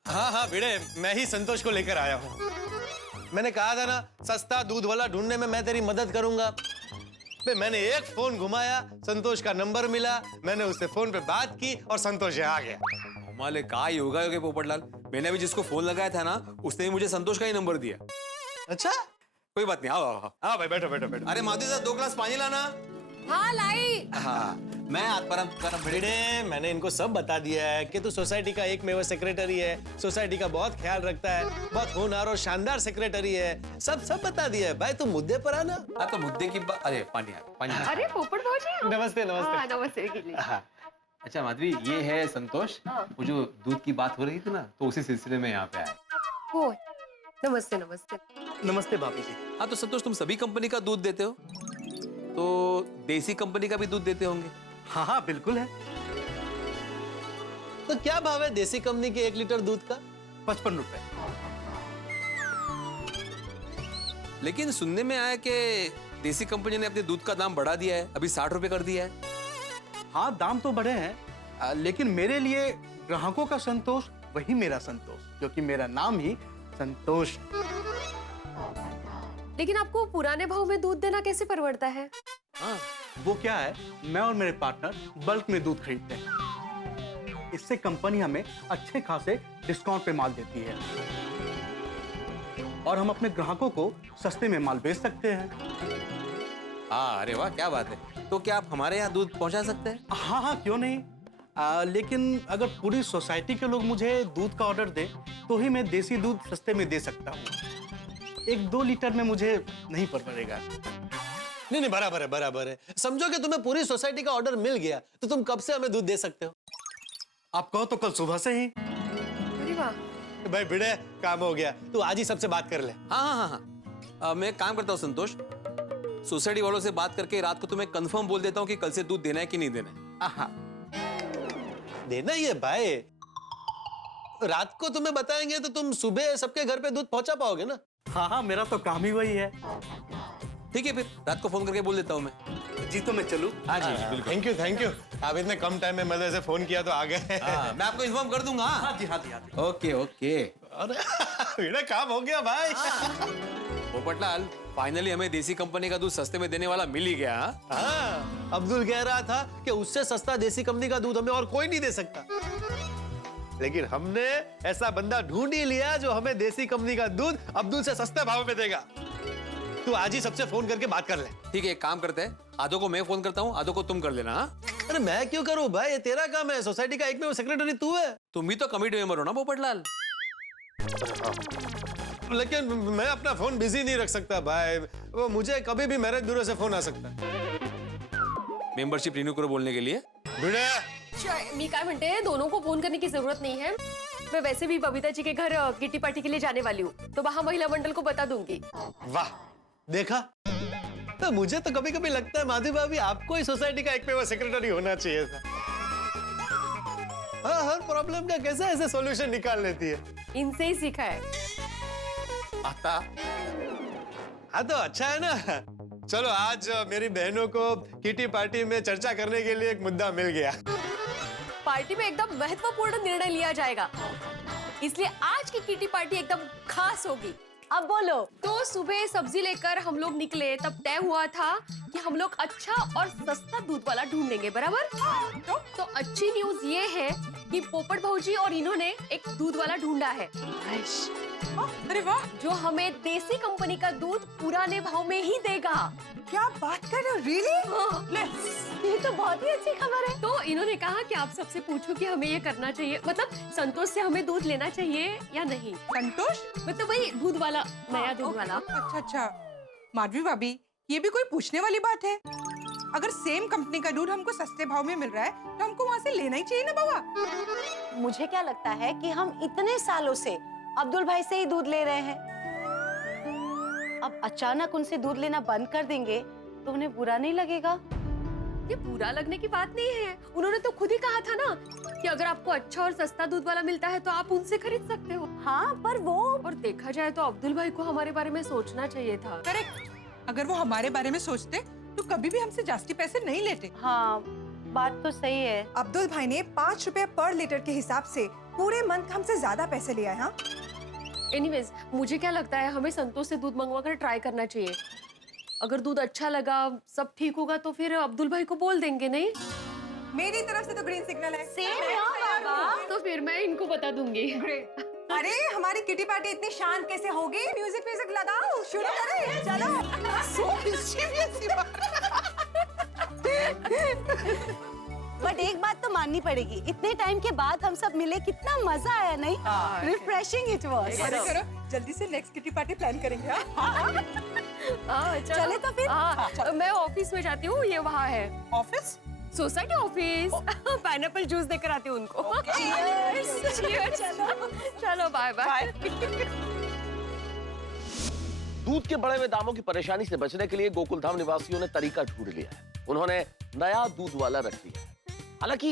हाँ भिड़े, मैं ही संतोष को लेकर आया हूँ। मैंने कहा था ना, सस्ता दूध वाला ढूंढने में मैं तेरी मदद करूंगा। मैंने एक फोन घुमाया, संतोष का नंबर मिला, मैंने उससे फोन पे बात की और संतोष यहाँ आ गया। कमाल है, कहा ही होगा पोपटलाल। मैंने भी जिसको फोन लगाया था ना, उसने मुझे संतोष का ही नंबर दिया। अच्छा, कोई बात नहीं, आओ। हाँ भाई, बैठो। अरे माधु साहब, 2 ग्लास पानी लाना। हाँ लाई। हाँ, मैं आत्माराम भिड़े, मैंने इनको सब बता दिया है कि तू सोसाइटी का एकमेव सेक्रेटरी है, सोसाइटी का बहुत ख्याल रखता है, बहुत होनहार और शानदार सेक्रेटरी है। सब बता दिया है भाई, तू मुद्दे पर आना। आप तो मुद्दे की बात। अरे पानी। अरे पोपट भाजी, नमस्ते। नमस्ते। अच्छा माधवी, ये है संतोष। वो जो दूध की बात हो रही थी ना, तो उसी सिलसिले में यहाँ पे आए। नमस्ते। नमस्ते भाभी जी। हाँ तो संतोष, तुम सभी कंपनी का दूध देते हो, तो देसी कंपनी का भी दूध देते होंगे? हाँ बिल्कुल है। तो क्या भाव है देसी कंपनी के 1 लीटर दूध का? 55 रुपए। लेकिन सुनने में आया कि देसी कंपनी ने अपने दूध का दाम बढ़ा दिया है, अभी 60 रुपए कर दिया है। हाँ दाम तो बढ़े हैं, लेकिन मेरे लिए ग्राहकों का संतोष वही मेरा संतोष, क्योंकि मेरा नाम ही संतोष। लेकिन आपको पुराने भाव में दूध देना कैसे परवड़ता है? हाँ, वो क्या है, मैं और मेरे पार्टनर बल्क में दूध खरीदते हैं। इससे कंपनी हमें अच्छे खासे डिस्काउंट पे माल देती है और हम अपने ग्राहकों को सस्ते में माल बेच सकते हैं। हाँ, अरे वाह, क्या बात है। तो क्या आप हमारे यहाँ दूध पहुँचा सकते हैं? हाँ, क्यों नहीं। लेकिन अगर पूरी सोसाइटी के लोग मुझे दूध का ऑर्डर दें तो ही मैं देसी दूध सस्ते में दे सकता हूँ। 1-2 लीटर में मुझे नहीं परवड़ेगा। नहीं, बराबर है। समझो कि तुम्हें पूरी सोसाइटी का ऑर्डर मिल गया, तो तुम कब से हमें दूध दे सकते हो? आप कहो तो कल सुबह से ही। अरे वाह भाई भिड़े, काम हो गया, तू आज ही सबसे बात कर ले। हाँ। मैं काम करता हूँ संतोष, सोसाइटी वालों से बात करके रात को तुम्हें कंफर्म बोल देता हूँ कि कल से दूध देना है कि नहीं देना है। देना ही है भाई। रात को तुम्हें बताएंगे तो तुम सुबह सबके घर पे दूध पहुंचा पाओगे ना? हाँ, मेरा तो काम ही वही है। ठीक है, फिर रात को फोन करके बोल देता हूँ मैं। जी तो मैं चलूं? हाँ जी, बिल्कुल। Thank you. आप इतने कम टाइम में मतलब ऐसे फोन किया तो आ गए। मैं आपको इन्फॉर्म कर दूंगा। हाँ जी। ओके। अरे काम हो गया भाई। पोपटलाल, फाइनली हमें देसी कंपनी का दूध सस्ते में देने वाला मिल ही गया। हाँ, अब्दुल कह रहा था कि उससे सस्ता देसी कंपनी का दूध हमें और कोई नहीं दे सकता, लेकिन हमने ऐसा बंदा ढूंढ ही लिया जो हमें देसी कंपनी का दूध अब्दुल से सस्ते भाव में देगा। तू आज ही सबसे फोन करके बात कर ले। ठीक है, एक काम करते हैं, आधो को मैं फोन करता हूँ, आधो को तुम कर लेना। अरे मैं क्यों करूँ भाई, ये तेरा काम है। सोसाइटी का एकमेव सेक्रेटरी तू है। तुम भी तो कमिटी मेंबर हो ना पोपटलाल। लेकिन मैं अपना फोन बिजी नहीं रख सकता भाई, वो मुझे कभी भी मैरिज ब्यूरो से फोन आ सकता है। मेंबरशिप रिन्यू करो बोलने के लिए। मी काय म्हणते, दोनों को फोन करने की जरूरत नहीं है। मैं वैसे भी बबीता जी के घर किटी पार्टी के लिए जाने वाली हूँ, तो वहाँ महिला मंडल को बता दूंगी। वाह, देखा, तो मुझे तो कभी कभी लगता है माधवी भाभी आपको ही सोसाइटी का एकमेव सेक्रेटरी होना चाहिए था। हाँ, हर प्रॉब्लम का कैसे ऐसे सॉल्यूशन निकाल लेती है। इनसे ही सीखा है। आता हाँ तो अच्छा है ना, चलो आज मेरी बहनों को किटी पार्टी में चर्चा करने के लिए एक मुद्दा मिल गया। पार्टी में एकदम महत्वपूर्ण निर्णय लिया जाएगा, इसलिए आज की किटी पार्टी एकदम खास होगी। अब बोलो। तो सुबह सब्जी लेकर हम लोग निकले, तब तय हुआ था कि हम लोग अच्छा और सस्ता दूध वाला ढूंढेंगे, बराबर? तो अच्छी न्यूज ये है कि पोपट भौजी और इन्होंने एक दूध वाला ढूंढा है। अरे वाह, जो हमें देसी कंपनी का दूध पुराने भाव में ही देगा। क्या बात कर रहे हो? रियली? ये तो बहुत ही अच्छी खबर है। तो इन्होंने कहा कि आप सबसे पूछो कि हमें ये करना चाहिए, मतलब संतोष से हमें दूध लेना चाहिए या नहीं। संतोष मतलब वही दूध वाला, नया दूध वाला। अच्छा अच्छा, माधवी भाभी, ये भी कोई पूछने वाली बात है? अगर सेम कंपनी का दूध हमको सस्ते भाव में मिल रहा है तो हमको वहाँ से लेना ही चाहिए ना बाबा। मुझे क्या लगता है कि हम इतने सालों से अब्दुल भाई से ही दूध ले रहे हैं, अब अचानक उनसे दूध लेना बंद कर देंगे तो उन्हें बुरा नहीं लगेगा? ये बुरा लगने की बात नहीं है, उन्होंने तो खुद ही कहा था ना कि अगर आपको अच्छा और सस्ता दूध वाला मिलता है तो आप उनसे खरीद सकते हो। हाँ, पर वो और देखा जाए तो अब्दुल भाई को हमारे बारे में सोचना चाहिए था। करेक्ट, अगर वो हमारे बारे में सोचते तो कभी भी हमसे जास्ती पैसे नहीं लेते। हाँ, बात तो सही है। अब्दुल भाई ने 5 रुपए पर लीटर के हिसाब से पूरे मंथ हमसे ज्यादा पैसे लिया है। हाँ? एनीवेज, मुझे क्या लगता है हमें संतोष से दूध मंगवा कर ट्राई करना चाहिए। अगर दूध अच्छा लगा, सब ठीक होगा तो फिर अब्दुल भाई को बोल देंगे, नहीं? मेरी तरफ से तो ग्रीन सिग्नल है। तो फिर मैं इनको बता दूंगी। ग्रेट। अरे हमारी किटी पार्टी इतनी शांत कैसे होगी? म्यूजिक लगाओ, शुरू करें, चलो। बट एक बात तो माननी पड़ेगी, इतने टाइम के बाद हम सब मिले, कितना मजा आया, नहीं? Refreshing it was. करो, जल्दी से नेक्स्ट किटी पार्टी प्लान करेंगे। चले तो फिर। मैं ऑफिस में जाती हूँ, ये वहाँ है। Office? Society office. Pineapple juice देकर आती हूँ उनको। Cheers. चलो बाय बाय। दूध के बढ़े हुए दामों की परेशानी से बचने के लिए गोकुलधाम निवासियों ने तरीका ढूंढ लिया है। उन्होंने नया दूध वाला रख लिया है। हालांकि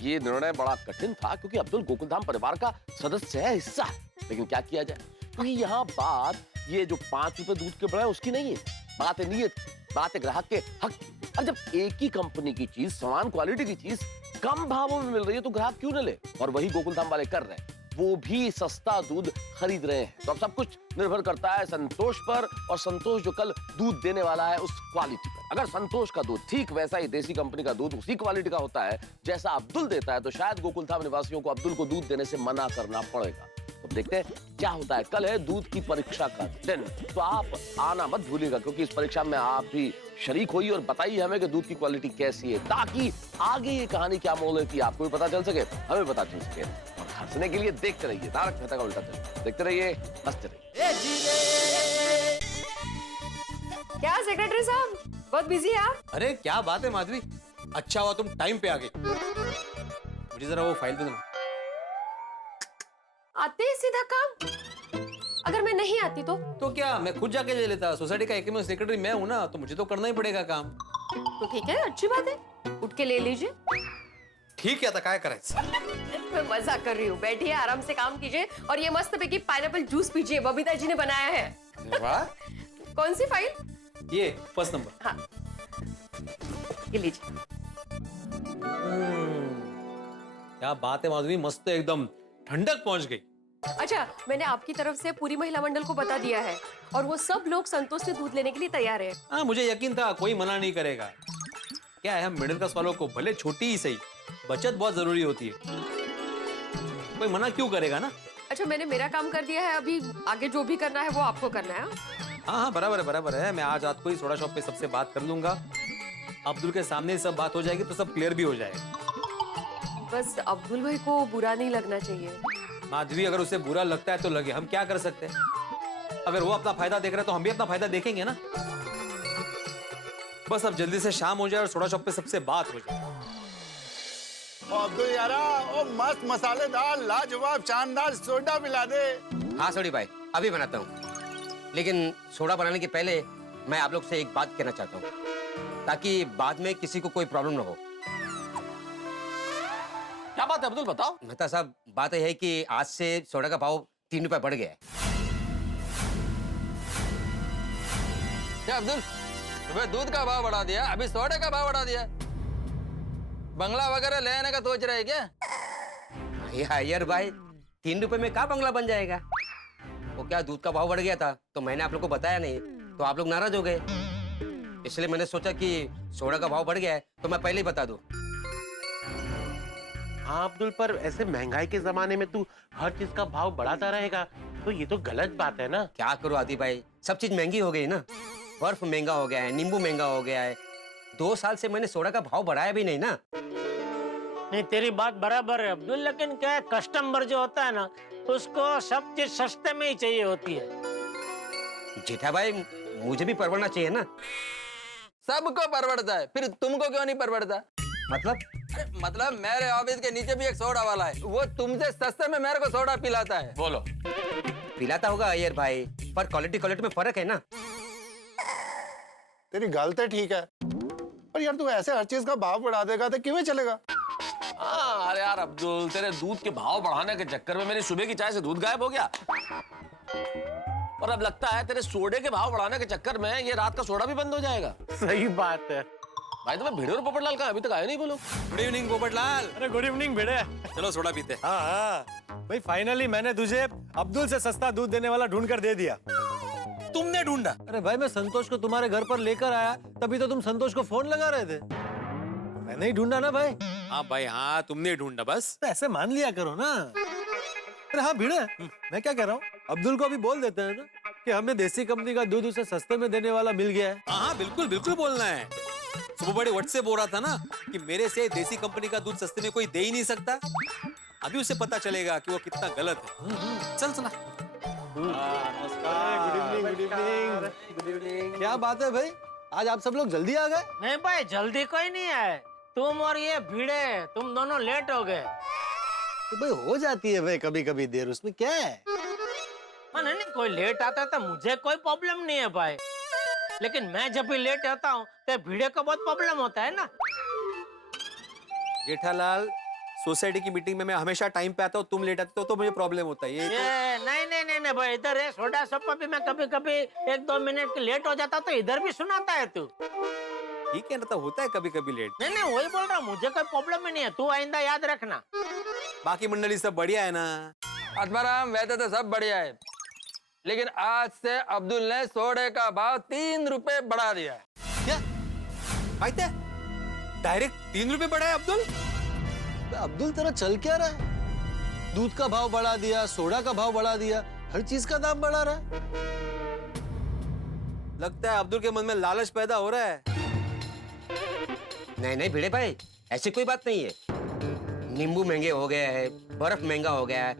ये निर्णय बड़ा कठिन था क्योंकि अब्दुल गोकुलधाम परिवार का सदस्य है, हिस्सा है। लेकिन क्या किया जाए, क्योंकि यहाँ बात ये जो 5 रुपए दूध के बढ़े उसकी नहीं है, बात है नीयत, बात है ग्राहक के हक की। और जब एक ही कंपनी की चीज, समान क्वालिटी की चीज कम भावों में मिल रही है तो ग्राहक क्यों न ले? और वही गोकुलधाम वाले कर रहे हैं, वो भी सस्ता दूध खरीद रहे हैं। तो अब सब कुछ निर्भर करता है संतोष पर, और संतोष जो कल दूध देने वाला है उस क्वालिटी पर। अगर संतोष का दूध ठीक वैसा ही देसी कंपनी का दूध उसी क्वालिटी का होता है जैसा अब्दुल देता है, तो शायद गोकुलधाम निवासियों को अब्दुल को दूध देने से मना करना पड़ेगा। तो देखते हैं क्या होता है। कल है दूध की परीक्षा का दिन, तो आप आना मत भूलिएगा क्योंकि इस परीक्षा में आप भी शरीक होइए और बताइए हमें कि दूध की क्वालिटी कैसी है, ताकि आगे ये कहानी क्या मोड़ लेती है आपको भी पता चल सके, हमें पता चल सके। और हंसने के लिए देखते रहिए तारक मेहता का उल्टा चश्मा, देखते रहिए, हंसते रहिए। क्या सेक्रेटरी साहब, बहुत बिजी है आप? अरे क्या बात है माधवी, अच्छा हुआ तुम टाइम पे आ गए। मुझे जरा वो फाइल दे देना। आते ही सीधा काम। अगर मैं नहीं आती तो क्या मैं खुद जाके ले लेता? सोसाइटी का एकमेव सेक्रेटरी मैं हूँ ना, तो मुझे तो करना ही पड़ेगा काम। तो ठीक है, अच्छी बात है, उठ के ले लीजिए। ठीक है, तो क्या करायचं? मैं मजाक कर रही हूँ, बैठिए आराम से काम कीजिए और ये मस्त पैकी पाइनएप्पल जूस पीजिए, बबीता जी ने बनाया है। वाह, कौन सी फाइल? ये फर्स्ट नंबर। हाँ, ये लीजिए। क्या बात है माधवी, मस्त एकदम ठंडक पहुंच गई। अच्छा, मैंने आपकी तरफ से पूरी महिला मंडल को बता दिया है और वो सब लोग संतोष से दूध लेने के लिए तैयार है। हाँ, मुझे यकीन था कोई मना नहीं करेगा। क्या है, हम मिडिल क्लास वालों को भले छोटी ही सही, बचत बहुत जरूरी होती है, कोई मना क्यों करेगा ना? अच्छा, मैंने मेरा काम कर दिया है, अभी आगे जो भी करना है वो आपको करना है। हाँ, बराबर है, बराबर है। मैं आज रात को ही सोडा शॉप पे सबसे बात कर लूंगा, अब्दुल के सामने ही सब बात हो जाएगी तो सब क्लियर भी हो जाएगा। बस अब्दुल भाई को बुरा नहीं लगना चाहिए। माधवी, अगर उसे बुरा लगता है तो लगे, हम क्या कर सकते हैं? अगर वो अपना फायदा देख रहा है तो हम भी अपना फायदा देखेंगे ना। बस अब जल्दी से शाम हो जाए और सोडा शॉप पे सबसे बात हो जाए। अब्दुल यारा, ओ मस्त मसालेदार लाजवाब शानदार सोडा मिला दे। हाँ सोडी भाई, अभी बनाता हूँ। लेकिन सोडा बनाने के पहले मैं आप लोग से एक बात कहना चाहता हूँ, ताकि बाद में किसी को कोई प्रॉब्लम ना हो। क्या बात है अब्दुल, बताओ। मेहता साहब, बात यह है कि आज से सोडा का भाव 3 रुपए बढ़ गया है। क्या अब्दुल, सुबह दूध का भाव बढ़ा दिया, अभी सोडे का भाव बढ़ा दिया। बंगला वगैरह लेने का सोच रहे क्या? अय्यर भाई 3 रुपए में क्या बंगला बन जाएगा? वो क्या दूध का भाव बढ़ गया था तो मैंने आप लोग को बताया नहीं, तो आप लोग नाराज हो गए, इसलिए मैंने सोचा कि सोडा का भाव बढ़ गया है तो मैं पहले ही बता दूं। हाँ अब्दुल, पर ऐसे महंगाई के जमाने में तू हर चीज का भाव बढ़ाता रहेगा तो ये तो गलत बात है ना। क्या करो आदि भाई, सब चीज महंगी हो गई ना। बर्फ महंगा हो गया है, नींबू महंगा हो गया है। 2 साल से मैंने सोडा का भाव बढ़ाया भी नहीं ना। नहीं, तेरी बात बराबर है अब्दुल, लेकिन क्या है, कस्टमर जो होता है ना उसको सब चीज सस्ते में ही चाहिए होती है। जेठा भाई मुझे भी परवड़ना चाहिए ना। सबको परवड़ता है, फिर तुमको क्यों नहीं परवड़ता? मतलब मेरे ऑफिस के नीचे भी एक सोडा वाला है, वो तुमसे सस्ते में मेरे को सोडा पिलाता है। बोलो। पिलाता होगा अय्यर भाई, पर क्वालिटी में फर्क है ना। तेरी गल तो ठीक है, पर यार तू ऐसे हर चीज का भाव बढ़ा देगा तो किਵੇਂ चलेगा? हाँ, अरे यार अब्दुल, तेरे दूध के भाव बढ़ाने के चक्कर में मेरी सुबह की चाय से दूध गायब हो गया, और अब लगता है तेरे सोडे के भाव बढ़ाने के चक्कर में ये रात का सोडा भी बंद हो जाएगा। सही बात है भाई। तुम्हें भिड़े और पोपटलाल का अभी तक आया नहीं? बोलो। Good evening Popatlal. अरे गुड इवनिंग भिड़े। चलो सोडा पीते। हाँ हाँ भाई, फाइनली मैंने तुझे अब्दुल से सस्ता दूध देने वाला ढूंढ कर दे दिया। तुमने ढूंढा? अरे भाई, मैं संतोष को तुम्हारे घर पर लेकर आया, तभी तो तुम संतोष को फोन लगा रहे थे। मैंने ही ढूंढा ना भाई। हाँ भाई हाँ, तुमने ढूंढा बस। तो ऐसे मान लिया करो ना। अरे हाँ भिड़े, मैं क्या कह रहा हूँ, अब्दुल को भी बोल देते हैं ना कि हमें देसी कंपनी का दूध उसे सस्ते में देने वाला मिल गया है। हाँ बिल्कुल बिल्कुल बोलना है। सुबह बड़े व्हाट्सएप हो रहा था ना कि मेरे से देसी कंपनी का दूध सस्ते में कोई दे ही नहीं सकता। अभी उसे पता चलेगा कि वो कितना गलत है। चल चला। Good evening. क्या बात है भाई, आज आप सब लोग जल्दी आ गए? नहीं भाई, जल्दी कोई नहीं है, तुम और ये भिड़े तुम दोनों लेट हो गए। तो भाई हो जाती है भाई कभी कभी देर, उसमें क्या है? नहीं, कोई लेट आता है तो मुझे कोई प्रॉब्लम नहीं है भाई, लेकिन मैं जब भी लेट आता हूँ तो भिड़े को बहुत प्रॉब्लम होता है ना। जेठालाल, सोसाइटी की मीटिंग में मैं हमेशा टाइम पे आता हूँ, तुम लेट आते हो तो मुझे प्रॉब्लम होता है। ये नहीं भाई, इधर है सोडा सब भी मैं कभी कभी 1-2 मिनट लेट हो जाता तो इधर भी सुनाता है तू। ठीक है ना, तो होता है कभी कभी लेट। नहीं वही बोल रहा हूँ, मुझे कोई प्रॉब्लम ही नहीं है, तू आइंदा याद रखना। बाकी मंडली सब बढ़िया है ना? आत्माराम, वैसे तो सब बढ़िया है, लेकिन आज से अब्दुल ने सोडे का भाव 3 रुपए बढ़ा दिया है। क्या भाई, डायरेक्ट 3 रुपए बढ़ा है अब्दुल? अब्दुल तेरा चल क्या रहा है? दूध का भाव बढ़ा दिया, सोडा का भाव बढ़ा दिया, हर चीज का दाम बढ़ा रहा है। लगता है अब्दुल के मन में लालच पैदा हो रहा है। नहीं भिड़े भाई, ऐसी कोई बात नहीं है। नींबू महंगे हो गए हैं, बर्फ महंगा हो गया है,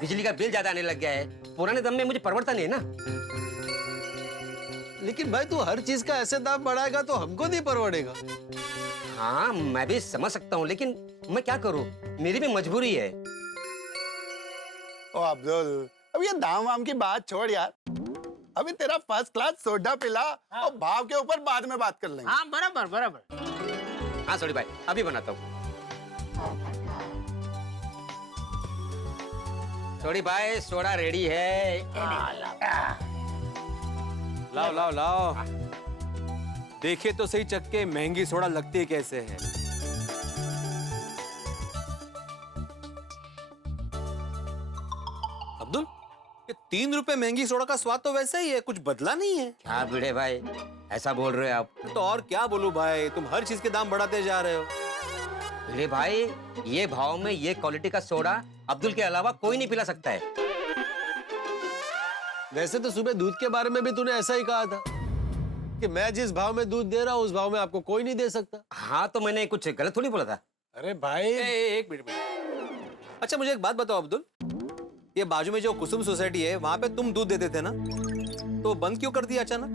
बिजली का बिल ज्यादा आने लग गया है, पुराने दम में मुझे परवड़ता नहीं है ना। लेकिन भाई तू हर चीज का ऐसे दाम बढ़ाएगा तो हमको नहीं परवड़ेगा। हाँ मैं भी समझ सकता हूँ, लेकिन मैं क्या करूँ, मेरी भी मजबूरी है। ओ अब्दुल, अब ये दाम वाम की बात छोड़ यार, अभी तेरा फर्स्ट क्लास सोडा पिला और भाव के ऊपर बाद में बात कर लेंगे। हाँ बराबर। हाँ सॉरी भाई, अभी बनाता हूँ। सॉरी भाई, सोडा रेडी है। लाओ। देखे तो सही चक्के, महंगी सोडा लगती कैसे है। अब्दुल, ये 3 रुपए महंगी सोडा का स्वाद तो वैसा ही है, कुछ बदला नहीं है। क्या भिड़े भाई, ऐसा बोल रहे हो आप? तो और क्या बोलूं भाई, तुम हर चीज के दाम बढ़ाते जा रहे हो। भिड़े भाई, ये भाव में ये क्वालिटी का सोडा अब्दुल के अलावा कोई नहीं पिला सकता है। वैसे तो सुबह दूध के बारे में भी तूने ऐसा ही कहा था कि मैं जिस भाव में दूध दे रहा हूँ उस भाव में आपको कोई नहीं दे सकता। हाँ तो मैंने कुछ गलत थोड़ी बोला था। अरे भाई एक मिनट। अच्छा मुझे एक बात बताओ अब्दुल, ये बाजू में जो कुसुम सोसाइटी है वहां पे तुम दूध देते थे ना, तो बंद क्यों कर दिया अचानक?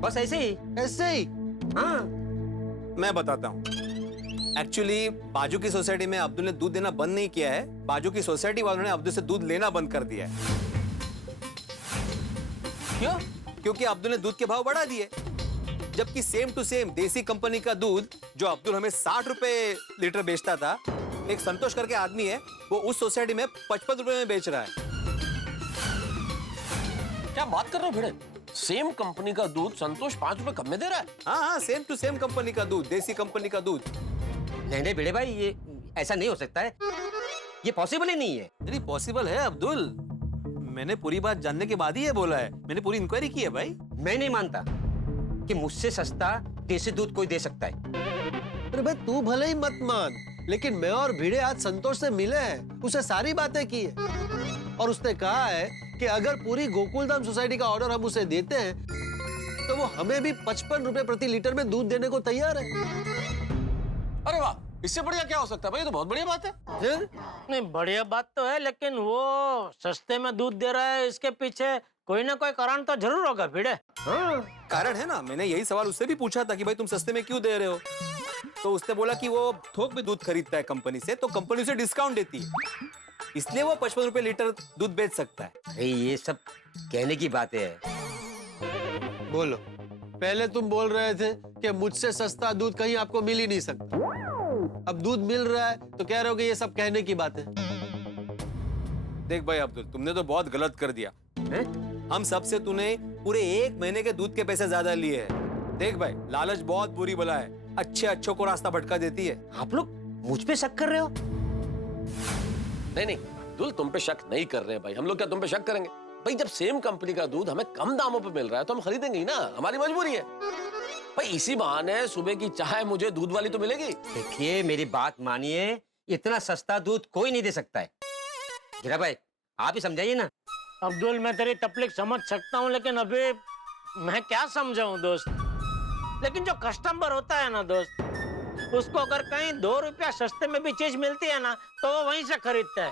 बस ऐसे ही। हाँ मैं बताता हूँ। एक्चुअली बाजू की सोसाइटी में अब्दुल ने दूध देना बंद नहीं किया है, बाजू की सोसाइटी वालों ने अब्दुल से दूध लेना बंद कर दिया है। क्यों? क्योंकि अब्दुल ने दूध के भाव बढ़ा दिए, जबकि सेम टू सेम देसी कंपनी का दूध जो अब्दुल हमें 60 रुपए लीटर बेचता था, एक संतोष करके आदमी है, वो उस सोसाइटी में 55 रुपए में बेच रहा है। क्या बात कर रहे हो भिड़े? सेम कंपनी का दूध संतोष 5 रुपए कम में दे रहा है। हाँ हाँ, सेम टू सेम कंपनी का दूध, देसी कंपनी का दूध। नहीं नहीं भिड़े भाई, ये ऐसा नहीं हो सकता है, ये पॉसिबल ही नहीं है। नहीं पॉसिबल है अब्दुल, मैंने पूरी बात जानने के बाद ही ये बोला है, मैंने पूरी इंक्वायरी की है भाई। मैं नहीं मानता कि मुझसे सस्ता देसी दूध कोई दे सकता है। अरे भाई तू भले ही मत मान, लेकिन मैं और भिड़े आज संतोष से मिले हैं, उसे सारी बातें की है और उसने कहा है कि अगर पूरी गोकुलधाम सोसाइटी का ऑर्डर हम उसे देते हैं तो वो हमें भी 55 रुपए प्रति लीटर में दूध देने को तैयार है। अरे वाह, इससे बढ़िया क्या हो सकता है भाई, ये तो बहुत बढ़िया बात है। नहीं बढ़िया बात तो है, लेकिन वो सस्ते में दूध दे रहा है, इसके पीछे कोई ना कोई कारण तो जरूर होगा भिड़े। हाँ, कारण है ना, मैंने यही सवाल उससे भी पूछा था कि भाई तुम सस्ते में क्यों दे रहे हो, तो उसने बोला कि वो थोक में दूध खरीदता है कंपनी से, तो कंपनी उसे डिस्काउंट देती है, इसलिए वो 55 रुपए लीटर दूध बेच सकता है। अरे ये सब कहने की बातें है। बोलो, पहले तुम बोल रहे थे कि मुझसे सस्ता दूध कहीं आपको मिल ही नहीं सकता, अब दूध मिल रहा है तो कह रहे हो कि ये सब कहने की बात है। देख भाई अब्दुल, तुमने तो बहुत गलत कर दिया है? हम सबसे तूने पूरे 1 महीने के दूध के पैसे ज्यादा लिए हैं। देख भाई, लालच बहुत बुरी बला है, अच्छे अच्छों को रास्ता भटका देती है। आप लोग मुझ पे शक कर रहे हो? नहीं नहीं अब्दुल, तुम पे शक नहीं कर रहे भाई, हम लोग क्या तुम पे शक करेंगे भाई? जब सेम कंपनी का दूध हमें कम दामों पे मिल रहा है तो हम खरीदेंगे ही ना, हमारी मजबूरी है भाई। इसी बहाने सुबह की चाय मुझे दूध वाली तो मिलेगी। देखिए मेरी बात मानिए, इतना सस्ता दूध कोई नहीं दे सकता है। गिरा भाई आप ही समझाइए ना। अब्दुल मैं तेरी तकलीफ समझ सकता हूँ, लेकिन अभी मैं क्या समझाऊं दोस्त। लेकिन जो कस्टमर होता है ना दोस्त, उसको अगर कहीं 2 रुपया सस्ते में भी चीज मिलती है ना तो वो वहीं से खरीदता है।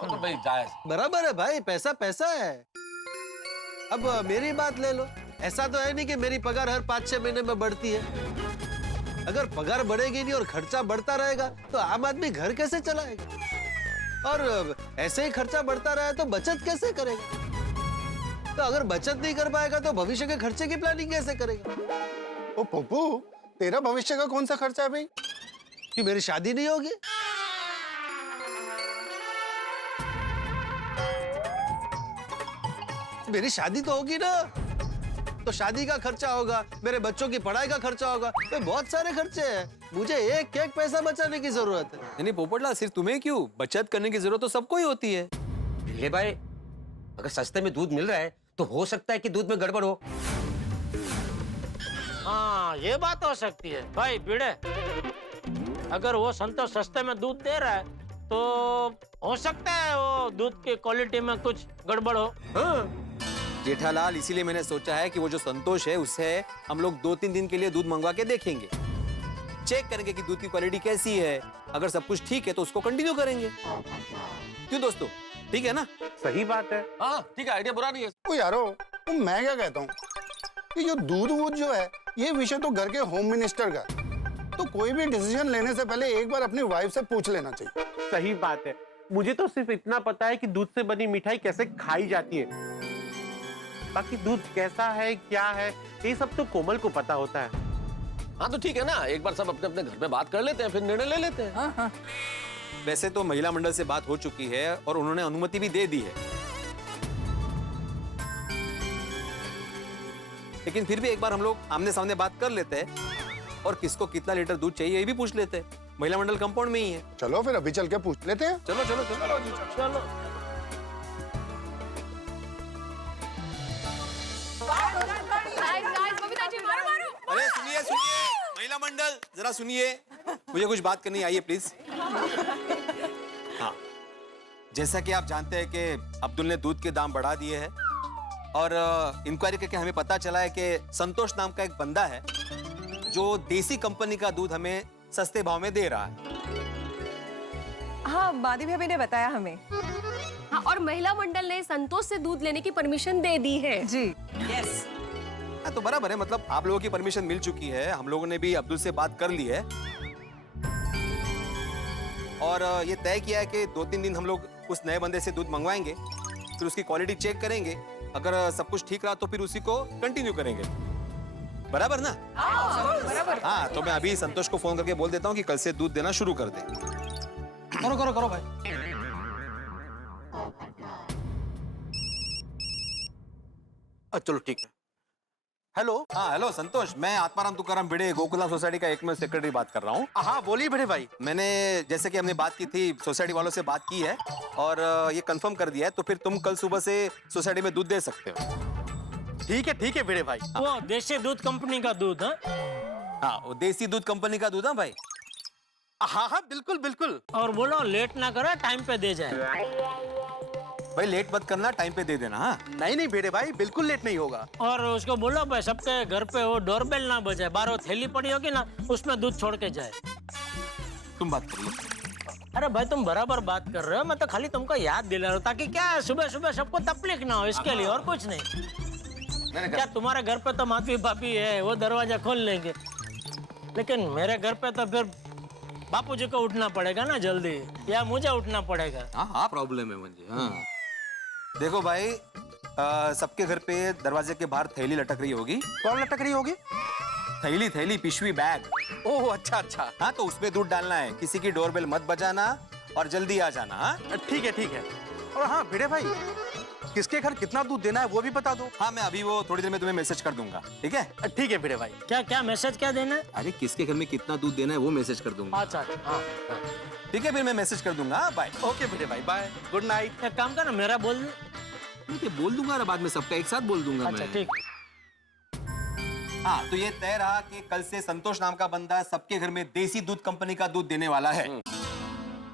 तो भाई जायज बराबर है भाई, पैसा पैसा है। अब मेरी बात ले लो, ऐसा तो है नहीं कि मेरी पगार हर 5-6 महीने में बढ़ती है। अगर पगार बढ़ेगी नहीं और खर्चा बढ़ता रहेगा तो आम आदमी घर कैसे चलाएगा, और ऐसे ही खर्चा बढ़ता रहा तो बचत कैसे करेगा? तो अगर बचत नहीं कर पाएगा तो भविष्य के खर्चे की प्लानिंग कैसे करेगा? ओ पप्पू, तेरा भविष्य का कौन सा खर्चा है भाई? कि मेरी शादी नहीं होगी? मेरी शादी तो होगी ना, तो शादी का खर्चा होगा, मेरे बच्चों की पढ़ाई का खर्चा होगा, तो बहुत सारे खर्चे हैं। मुझे एक एक पैसा बचाने की जरूरत है। नहीं पोपटलाल, सिर्फ तुम्हें क्यों, बचत करने की जरूरत तो सबको ही होती है। भिड़े भाई, अगर सस्ते में दूध मिल रहा है तो हो सकता है कि दूध में गड़बड़ हो। हाँ ये बात हो सकती है भाई भिड़े, अगर वो संतोष सस्ते में दूध दे रहा है तो हो सकता है वो दूध की क्वालिटी में कुछ गड़बड़ हो। हाँ। जेठालाल, इसीलिए मैंने सोचा है कि वो जो संतोष है उससे हम लोग 2-3 दिन के लिए दूध मंगवा के देखेंगे, चेक करेंगे कि दूध की क्वालिटी कैसी है। अगर सब कुछ ठीक है तो उसको कंटिन्यू करेंगे। क्यों दोस्तों, ठीक है ना? सही बात है। हाँ ठीक है, आइडिया बुरा नहीं है। ओ यारो, तो मैं क्या कहता हूँ कि जो दूध वूध जो है, ये विषय तो घर के होम मिनिस्टर का, तो कोई भी डिसीजन लेने से पहले एक बार अपनी वाइफ से पूछ लेना चाहिए। सही बात है। मुझे तो सिर्फ इतना पता है कि दूध से बनी मिठाई कैसे खाई जाती है, बाकी दूध कैसा है क्या है ये सब तो कोमल को पता होता है। हाँ तो ठीक है ना, एक बार सब अपने अपने घर में बात कर लेते हैं, फिर निर्णय ले लेते हैं। हाँ हाँ। वैसे तो महिला मंडल से बात हो चुकी है और उन्होंने अनुमति भी दे दी है, लेकिन फिर भी एक बार हम लोग आमने सामने बात कर लेते हैं और किसको कितना लीटर दूध चाहिए ये भी पूछ लेते हैं। महिला मंडल कंपाउंड में ही है। चलो फिर अभी चल के पूछ लेते हैं। चलो चलो चलो चलो। अरे सुनिए सुनिए, महिला मंडल जरा सुनिए, मुझे कुछ बात करनी, आइए प्लीज। हाँ, जैसा कि आप जानते हैं कि अब्दुल ने दूध के दाम बढ़ा दिए हैं और इंक्वायरी करके हमें पता चला है कि संतोष नाम का एक बंदा है जो देसी कंपनी का दूध हमें सस्ते भाव में दे रहा है। हाँ, मादी भाभी ने बताया हमें। हाँ, और महिला मंडल ने संतोष से दूध लेने की परमिशन दे दी है। जी यस। हाँ तो बराबर है, मतलब आप लोगों की परमिशन मिल चुकी है, हम लोगों ने भी अब्दुल से बात कर ली है और ये तय किया है कि 2-3 दिन हम लोग उस नए बंदे से दूध मंगवाएंगे, फिर उसकी क्वालिटी चेक करेंगे, अगर सब कुछ ठीक रहा तो फिर उसी को कंटिन्यू करेंगे। बराबर ना? बराबर। हाँ तो मैं अभी संतोष को फोन करके बोल देता हूँ कि कल से दूध देना शुरू कर दे। करो करो करो भाई। चलो ठीक है, हेलो। हाँ हेलो संतोष, मैं आत्माराम तुकाराम भिड़े गोकुलधाम सोसाइटी का एकमेव सेक्रेटरी बात कर रहा हूँ। हाँ बोलिए भिड़े भाई। मैंने जैसे कि हमने बात की थी, सोसाइटी वालों से बात की है और ये कंफर्म कर दिया है, तो फिर तुम कल सुबह से सोसाइटी में दूध दे सकते हो। ठीक है भिड़े भाई। वो देसी दूध कंपनी का दूध। हाँ वो देसी दूध कंपनी का दूध। हाँ भाई। हाँ बिल्कुल बिल्कुल। और बोलो लेट ना करे, टाइम पे दे जाए। भाई लेट मत करना, टाइम पे दे देना। हाँ नहीं भिड़े भाई, बिल्कुल लेट नहीं होगा। और उसको बोलो भाई सबके घर पे वो डोरबेल ना बजाए, बाहर थैली पड़ी होगी ना उसमें दूध छोड़ के जाए। तुम बात करिए। अरे भाई तुम बराबर बात कर रहे हो, मैं तो खाली तुमको याद दिला रहा हूँ ताकि क्या सुबह सुबह सबको तकलीफ ना हो, इसके लिए और कुछ नहीं। क्या तुम्हारे घर पे तो माफी भाभी है, वो दरवाजा खोल लेंगे, लेकिन मेरे घर पे तो फिर बापूजी को उठना पड़ेगा ना जल्दी, या मुझे उठना पड़ेगा। हाँ प्रॉब्लम है मुझे। हाँ देखो भाई, सबके घर पे दरवाजे के बाहर थैली लटक रही होगी। कौन लटक रही होगी? थैली पिशवी, बैग। ओह अच्छा। हाँ तो उसमें दूध डालना है, किसी की डोरबेल मत बजाना और जल्दी आ जाना। हाँ ठीक है। और हाँ भिड़े भाई, किसके घर कितना दूध देना है वो भी बता दो। हाँ मैं अभी वो थोड़ी देर में तुम्हें मैसेज कर दूंगा। ठीक है भिड़े भाई। क्या मैसेज क्या देना है? अरे किसके घर में कितना दूध देना है वो मैसेज कर दूंगा। अच्छा हाँ। ठीक है फिर मैं मैसेज कर दूंगा। बाय। ओके भिड़े भाई, बाय, गुड नाइट। एक काम कर ना, मेरा बोल दे। ठीक है बोल दूंगा, बाद में सबका एक साथ बोल दूंगा। अच्छा ठीक। हाँ तो ये तय रहा कि कल से संतोष नाम का बंदा सबके घर में देसी दूध कंपनी का दूध देने वाला है।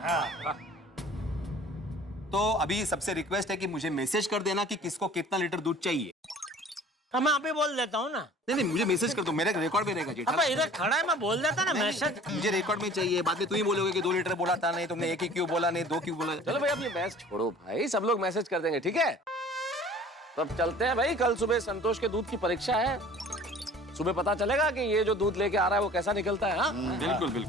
हाँ। तो अभी सबसे रिक्वेस्ट है कि मुझे मैसेज कर देना कि किसको कितना लीटर दूध चाहिए। मैं अभी बोल देता हूँ ना। नहीं मुझे मैसेज कर दो, मेरे रिकॉर्ड में रहेगा। अब इधर खड़ा है, मैं बोल देता ना मैसेज। मुझे रिकॉर्ड में चाहिए, बाद में तुम ही बोलोगे कि 2 लीटर बोला था, नहीं तुमने 1 ही क्यों बोला, नहीं 2 क्यों बोला। चलो भाई अब ये बहस छोड़ो भाई, सब लोग मैसेज कर देंगे। ठीक है तब चलते हैं भाई, कल सुबह संतोष के दूध की परीक्षा है, सुबह पता चलेगा कि ये जो दूध लेके आ रहा है वो कैसा निकलता है। हाँ बिल्कुल।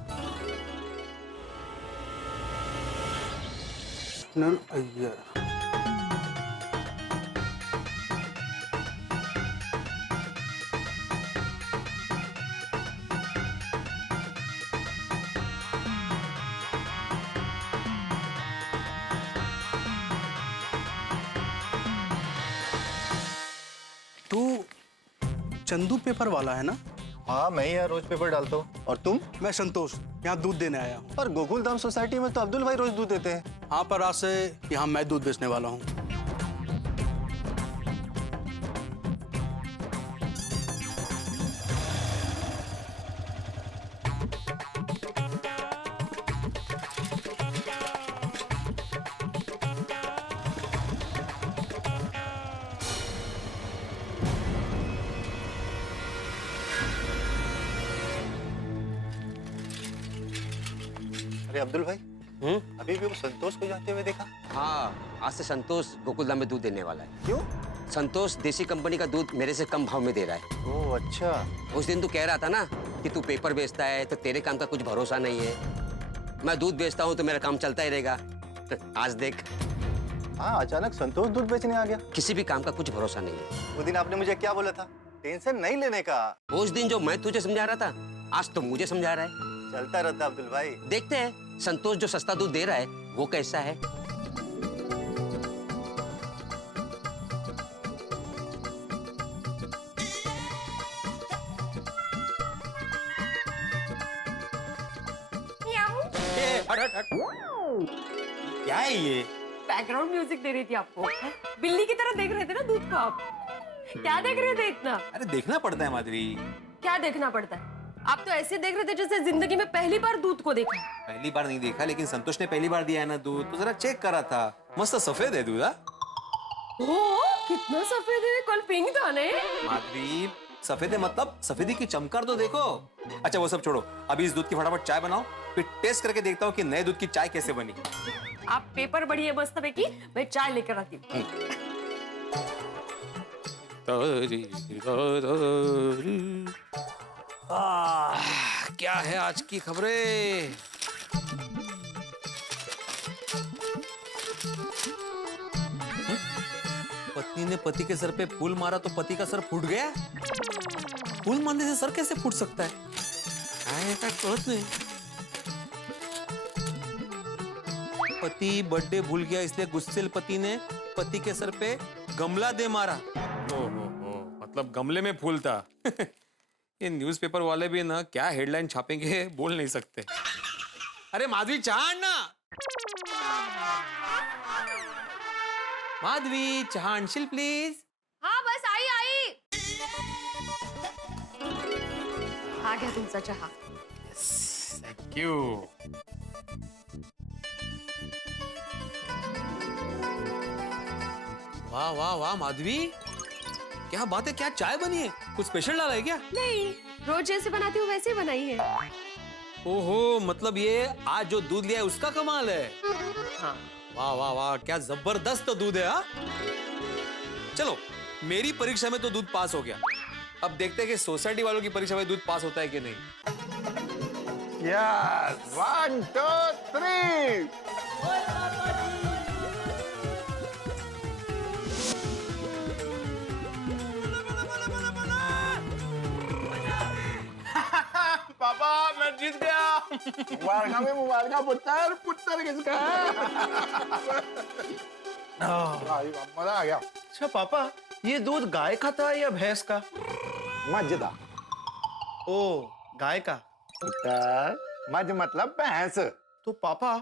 तू चंदू पेपर वाला है ना? हाँ मैं ही यहाँ रोज पेपर डालता हूँ। और तुम? मैं संतोष, यहाँ दूध देने आया हूँ। पर गोकुलधाम सोसाइटी में तो अब्दुल भाई रोज दूध देते हैं। हाँ पर आज से यहाँ मैं दूध बेचने वाला हूँ। अरे अब्दुल भाई, अभी भी वो संतोष को जाते हुए देखा? हाँ आज से संतोष गोकुलधाम में दूध देने वाला है। क्यों? संतोष देसी कंपनी का दूध मेरे से कम भाव में दे रहा है। ओह अच्छा। उस दिन तू कह रहा था ना कि तू पेपर बेचता है तो तेरे काम का कुछ भरोसा नहीं है, मैं दूध बेचता हूँ तो मेरा काम चलता ही रहेगा। आज देख। हाँ अचानक संतोष दूध बेचने आ गया। किसी भी काम का कुछ भरोसा नहीं है। वो दिन आपने मुझे क्या बोला था, टेंशन नहीं लेने का? उस दिन जो मैं तुझे समझा रहा था आज तो मुझे समझा रहा है। चलता रहता अब्दुल भाई। देखते हैं संतोष जो सस्ता दूध दे रहा है वो कैसा है। क्या है ये? बैकग्राउंड म्यूजिक दे रही थी आपको। बिल्ली की तरह देख रहे थे ना दूध को आप। क्या देख रहे थे इतना? अरे देखना पड़ता है माधवी। क्या देखना पड़ता है? आप तो ऐसे देख रहे थे जैसे जिंदगी में पहली बार दूध को देखा। पहली बार नहीं देखा, लेकिन संतोष ने पहली बार दिया है ना दूध, तो जरा चेक करा था। मस्त सफेद है दूध। कितना सफेद है, कल पिंक था ने। माधवी सफेद है मतलब सफेदी की चमकार तो देखो। अच्छा वो सब छोड़ो, अभी इस दूध की फटाफट चाय बनाओ, फिर टेस्ट करके देखता हूँ कि नए दूध की चाय कैसे बनी। आप पेपर बढ़िए मस्त की, मैं चाय लेकर आती हूँ। क्या है आज की खबरें? पत्नी ने पति के सर पे फूल मारा तो पति का सर फूट गया। फूल मारने से सर कैसे फूट सकता है? नहीं। पति बर्थडे भूल गया, इसलिए गुस्सेल पति ने पति के सर पे गमला दे मारा। ओहो, मतलब गमले में फूल था। ये न्यूज़पेपर वाले भी ना क्या हेडलाइन छापेंगे बोल नहीं सकते। अरे माधवी चाह ना, माधवी चाह आणशील प्लीज। हाँ बस आई आई। आ गया तुमचा चहा। Thank you. वाह वाह वाह माधवी, क्या बात है, क्या चाय बनी है, कुछ स्पेशल डाला है क्या? नहीं, रोज जैसे बनाती हूँ वैसे ही बनाई है। ओहो, मतलब ये आज जो दूध लिया है उसका कमाल है। हाँ। वाह वाह वाह, क्या जबरदस्त दूध है। हाँ चलो, मेरी परीक्षा में तो दूध पास हो गया, अब देखते हैं कि सोसाइटी वालों की परीक्षा में दूध पास होता है कि नहीं। यस, 1 2 3। पापा मैं जीत गया। मुबारका में मुबारका पुत्र, पुत्र किसका है? मजा आ गया। अच्छा पापा, ये दूध गाय का था या भैंस का? मजदा। ओ, गाय का। पुत्र, मज मतलब भैंस। तो पापा,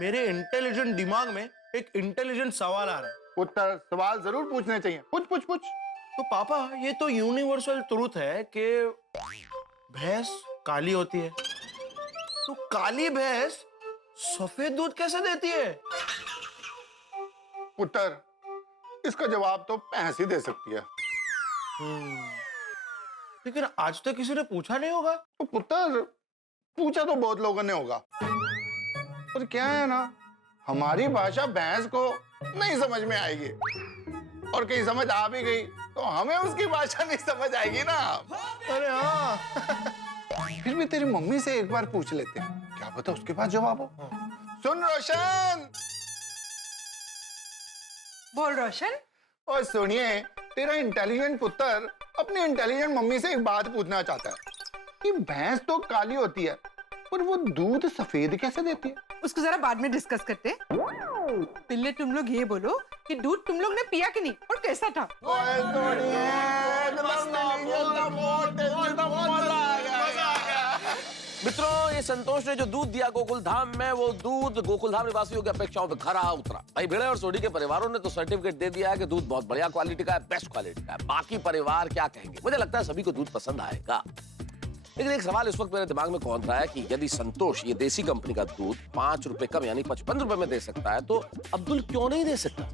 मेरे इंटेलिजेंट दिमाग में एक इंटेलिजेंट सवाल आ रहा है। पुत्र, सवाल जरूर पूछने चाहिए, पूछ पूछ पूछ। तो पापा, ये तो यूनिवर्सल ट्रूथ है कि भैंस काली होती है, तो काली भैंस सफेद दूध कैसे देती है? पुत्र, इसका जवाब तो भैंस ही दे सकती है। लेकिन आज तक किसी ने पूछा नहीं होगा। तो पुत्र, पूछा तो बहुत लोगों ने होगा, पर क्या है ना, हमारी भाषा भैंस को नहीं समझ में आएगी, और कहीं समझ आ भी गई तो हमें उसकी भाषा नहीं समझ आएगी ना। अरे हाँ। फिर भी तेरी मम्मी से एक बार पूछ लेते हैं, क्या पता उसके पास जवाब हो। सुन रोशन। बोल रोशन। और सुनिए, तेरा इंटेलिजेंट पुत्र अपनी इंटेलिजेंट मम्मी से एक बात पूछना चाहता है कि भैंस तो काली होती है, पर वो दूध सफेद कैसे देती है? उसको जरा बाद में डिस्कस करते हैं। पहले तुम लोग ये बोलो कि दूध तुम लोग ने पिया कि नहीं और कैसा था? मित्रों, ये संतोष ने जो दूध दिया गोकुल धाम में, वो दूध गोकुल धाम निवासियों की अपेक्षाओं पे खरा उतरा। भाई भिड़े और सोडी के परिवारों ने तो सर्टिफिकेट दे दिया है कि दूध बहुत बढ़िया क्वालिटी का है, बेस्ट क्वालिटी का है। बाकी परिवार क्या कहेंगे? मुझे लगता है सभी को दूध पसंद आएगा। लेकिन एक सवाल इस वक्त मेरे दिमाग में कौन रहा है कि यदि संतोष ये देसी कंपनी का दूध 5 रुपए कम यानी 55 रुपए में दे सकता है, तो अब्दुल क्यों नहीं दे सकता?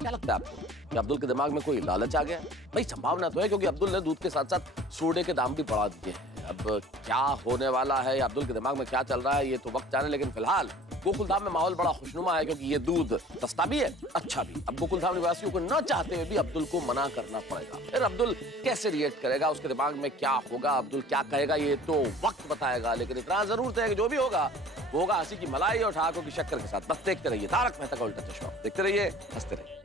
क्या लगता है आपको कि अब्दुल के दिमाग में कोई लालच आ गया? भाई संभावना तो है, क्योंकि अब्दुल ने दूध के साथ साथ सोडे के दाम भी बढ़ा दिए हैं। अब क्या होने वाला है, अब्दुल के दिमाग में क्या चल रहा है, ये तो वक्त जाने। लेकिन फिलहाल गोकुल धाम में माहौल बड़ा खुशनुमा है, क्योंकि ये दूध सस्ता भी है, अच्छा भी। अब गोकुल धाम निवासियों को न चाहते हुए भी अब्दुल को मना करना पड़ेगा। फिर अब्दुल कैसे रिएक्ट करेगा, उसके दिमाग में क्या होगा, अब्दुल क्या कहेगा, ये तो वक्त बताएगा। लेकिन इतना जरूर है कि जो भी होगा वो होगा हंसी की मलाई और ठहाकों की शक्कर के साथ। बस देखते रहिए तारक मेहता का उल्टा चश्मा, देखते रहिए, हंसते रहिए।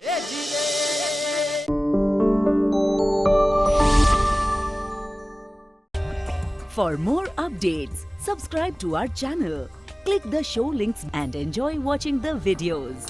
For more updates, subscribe to our channel, click the show links and enjoy watching the videos.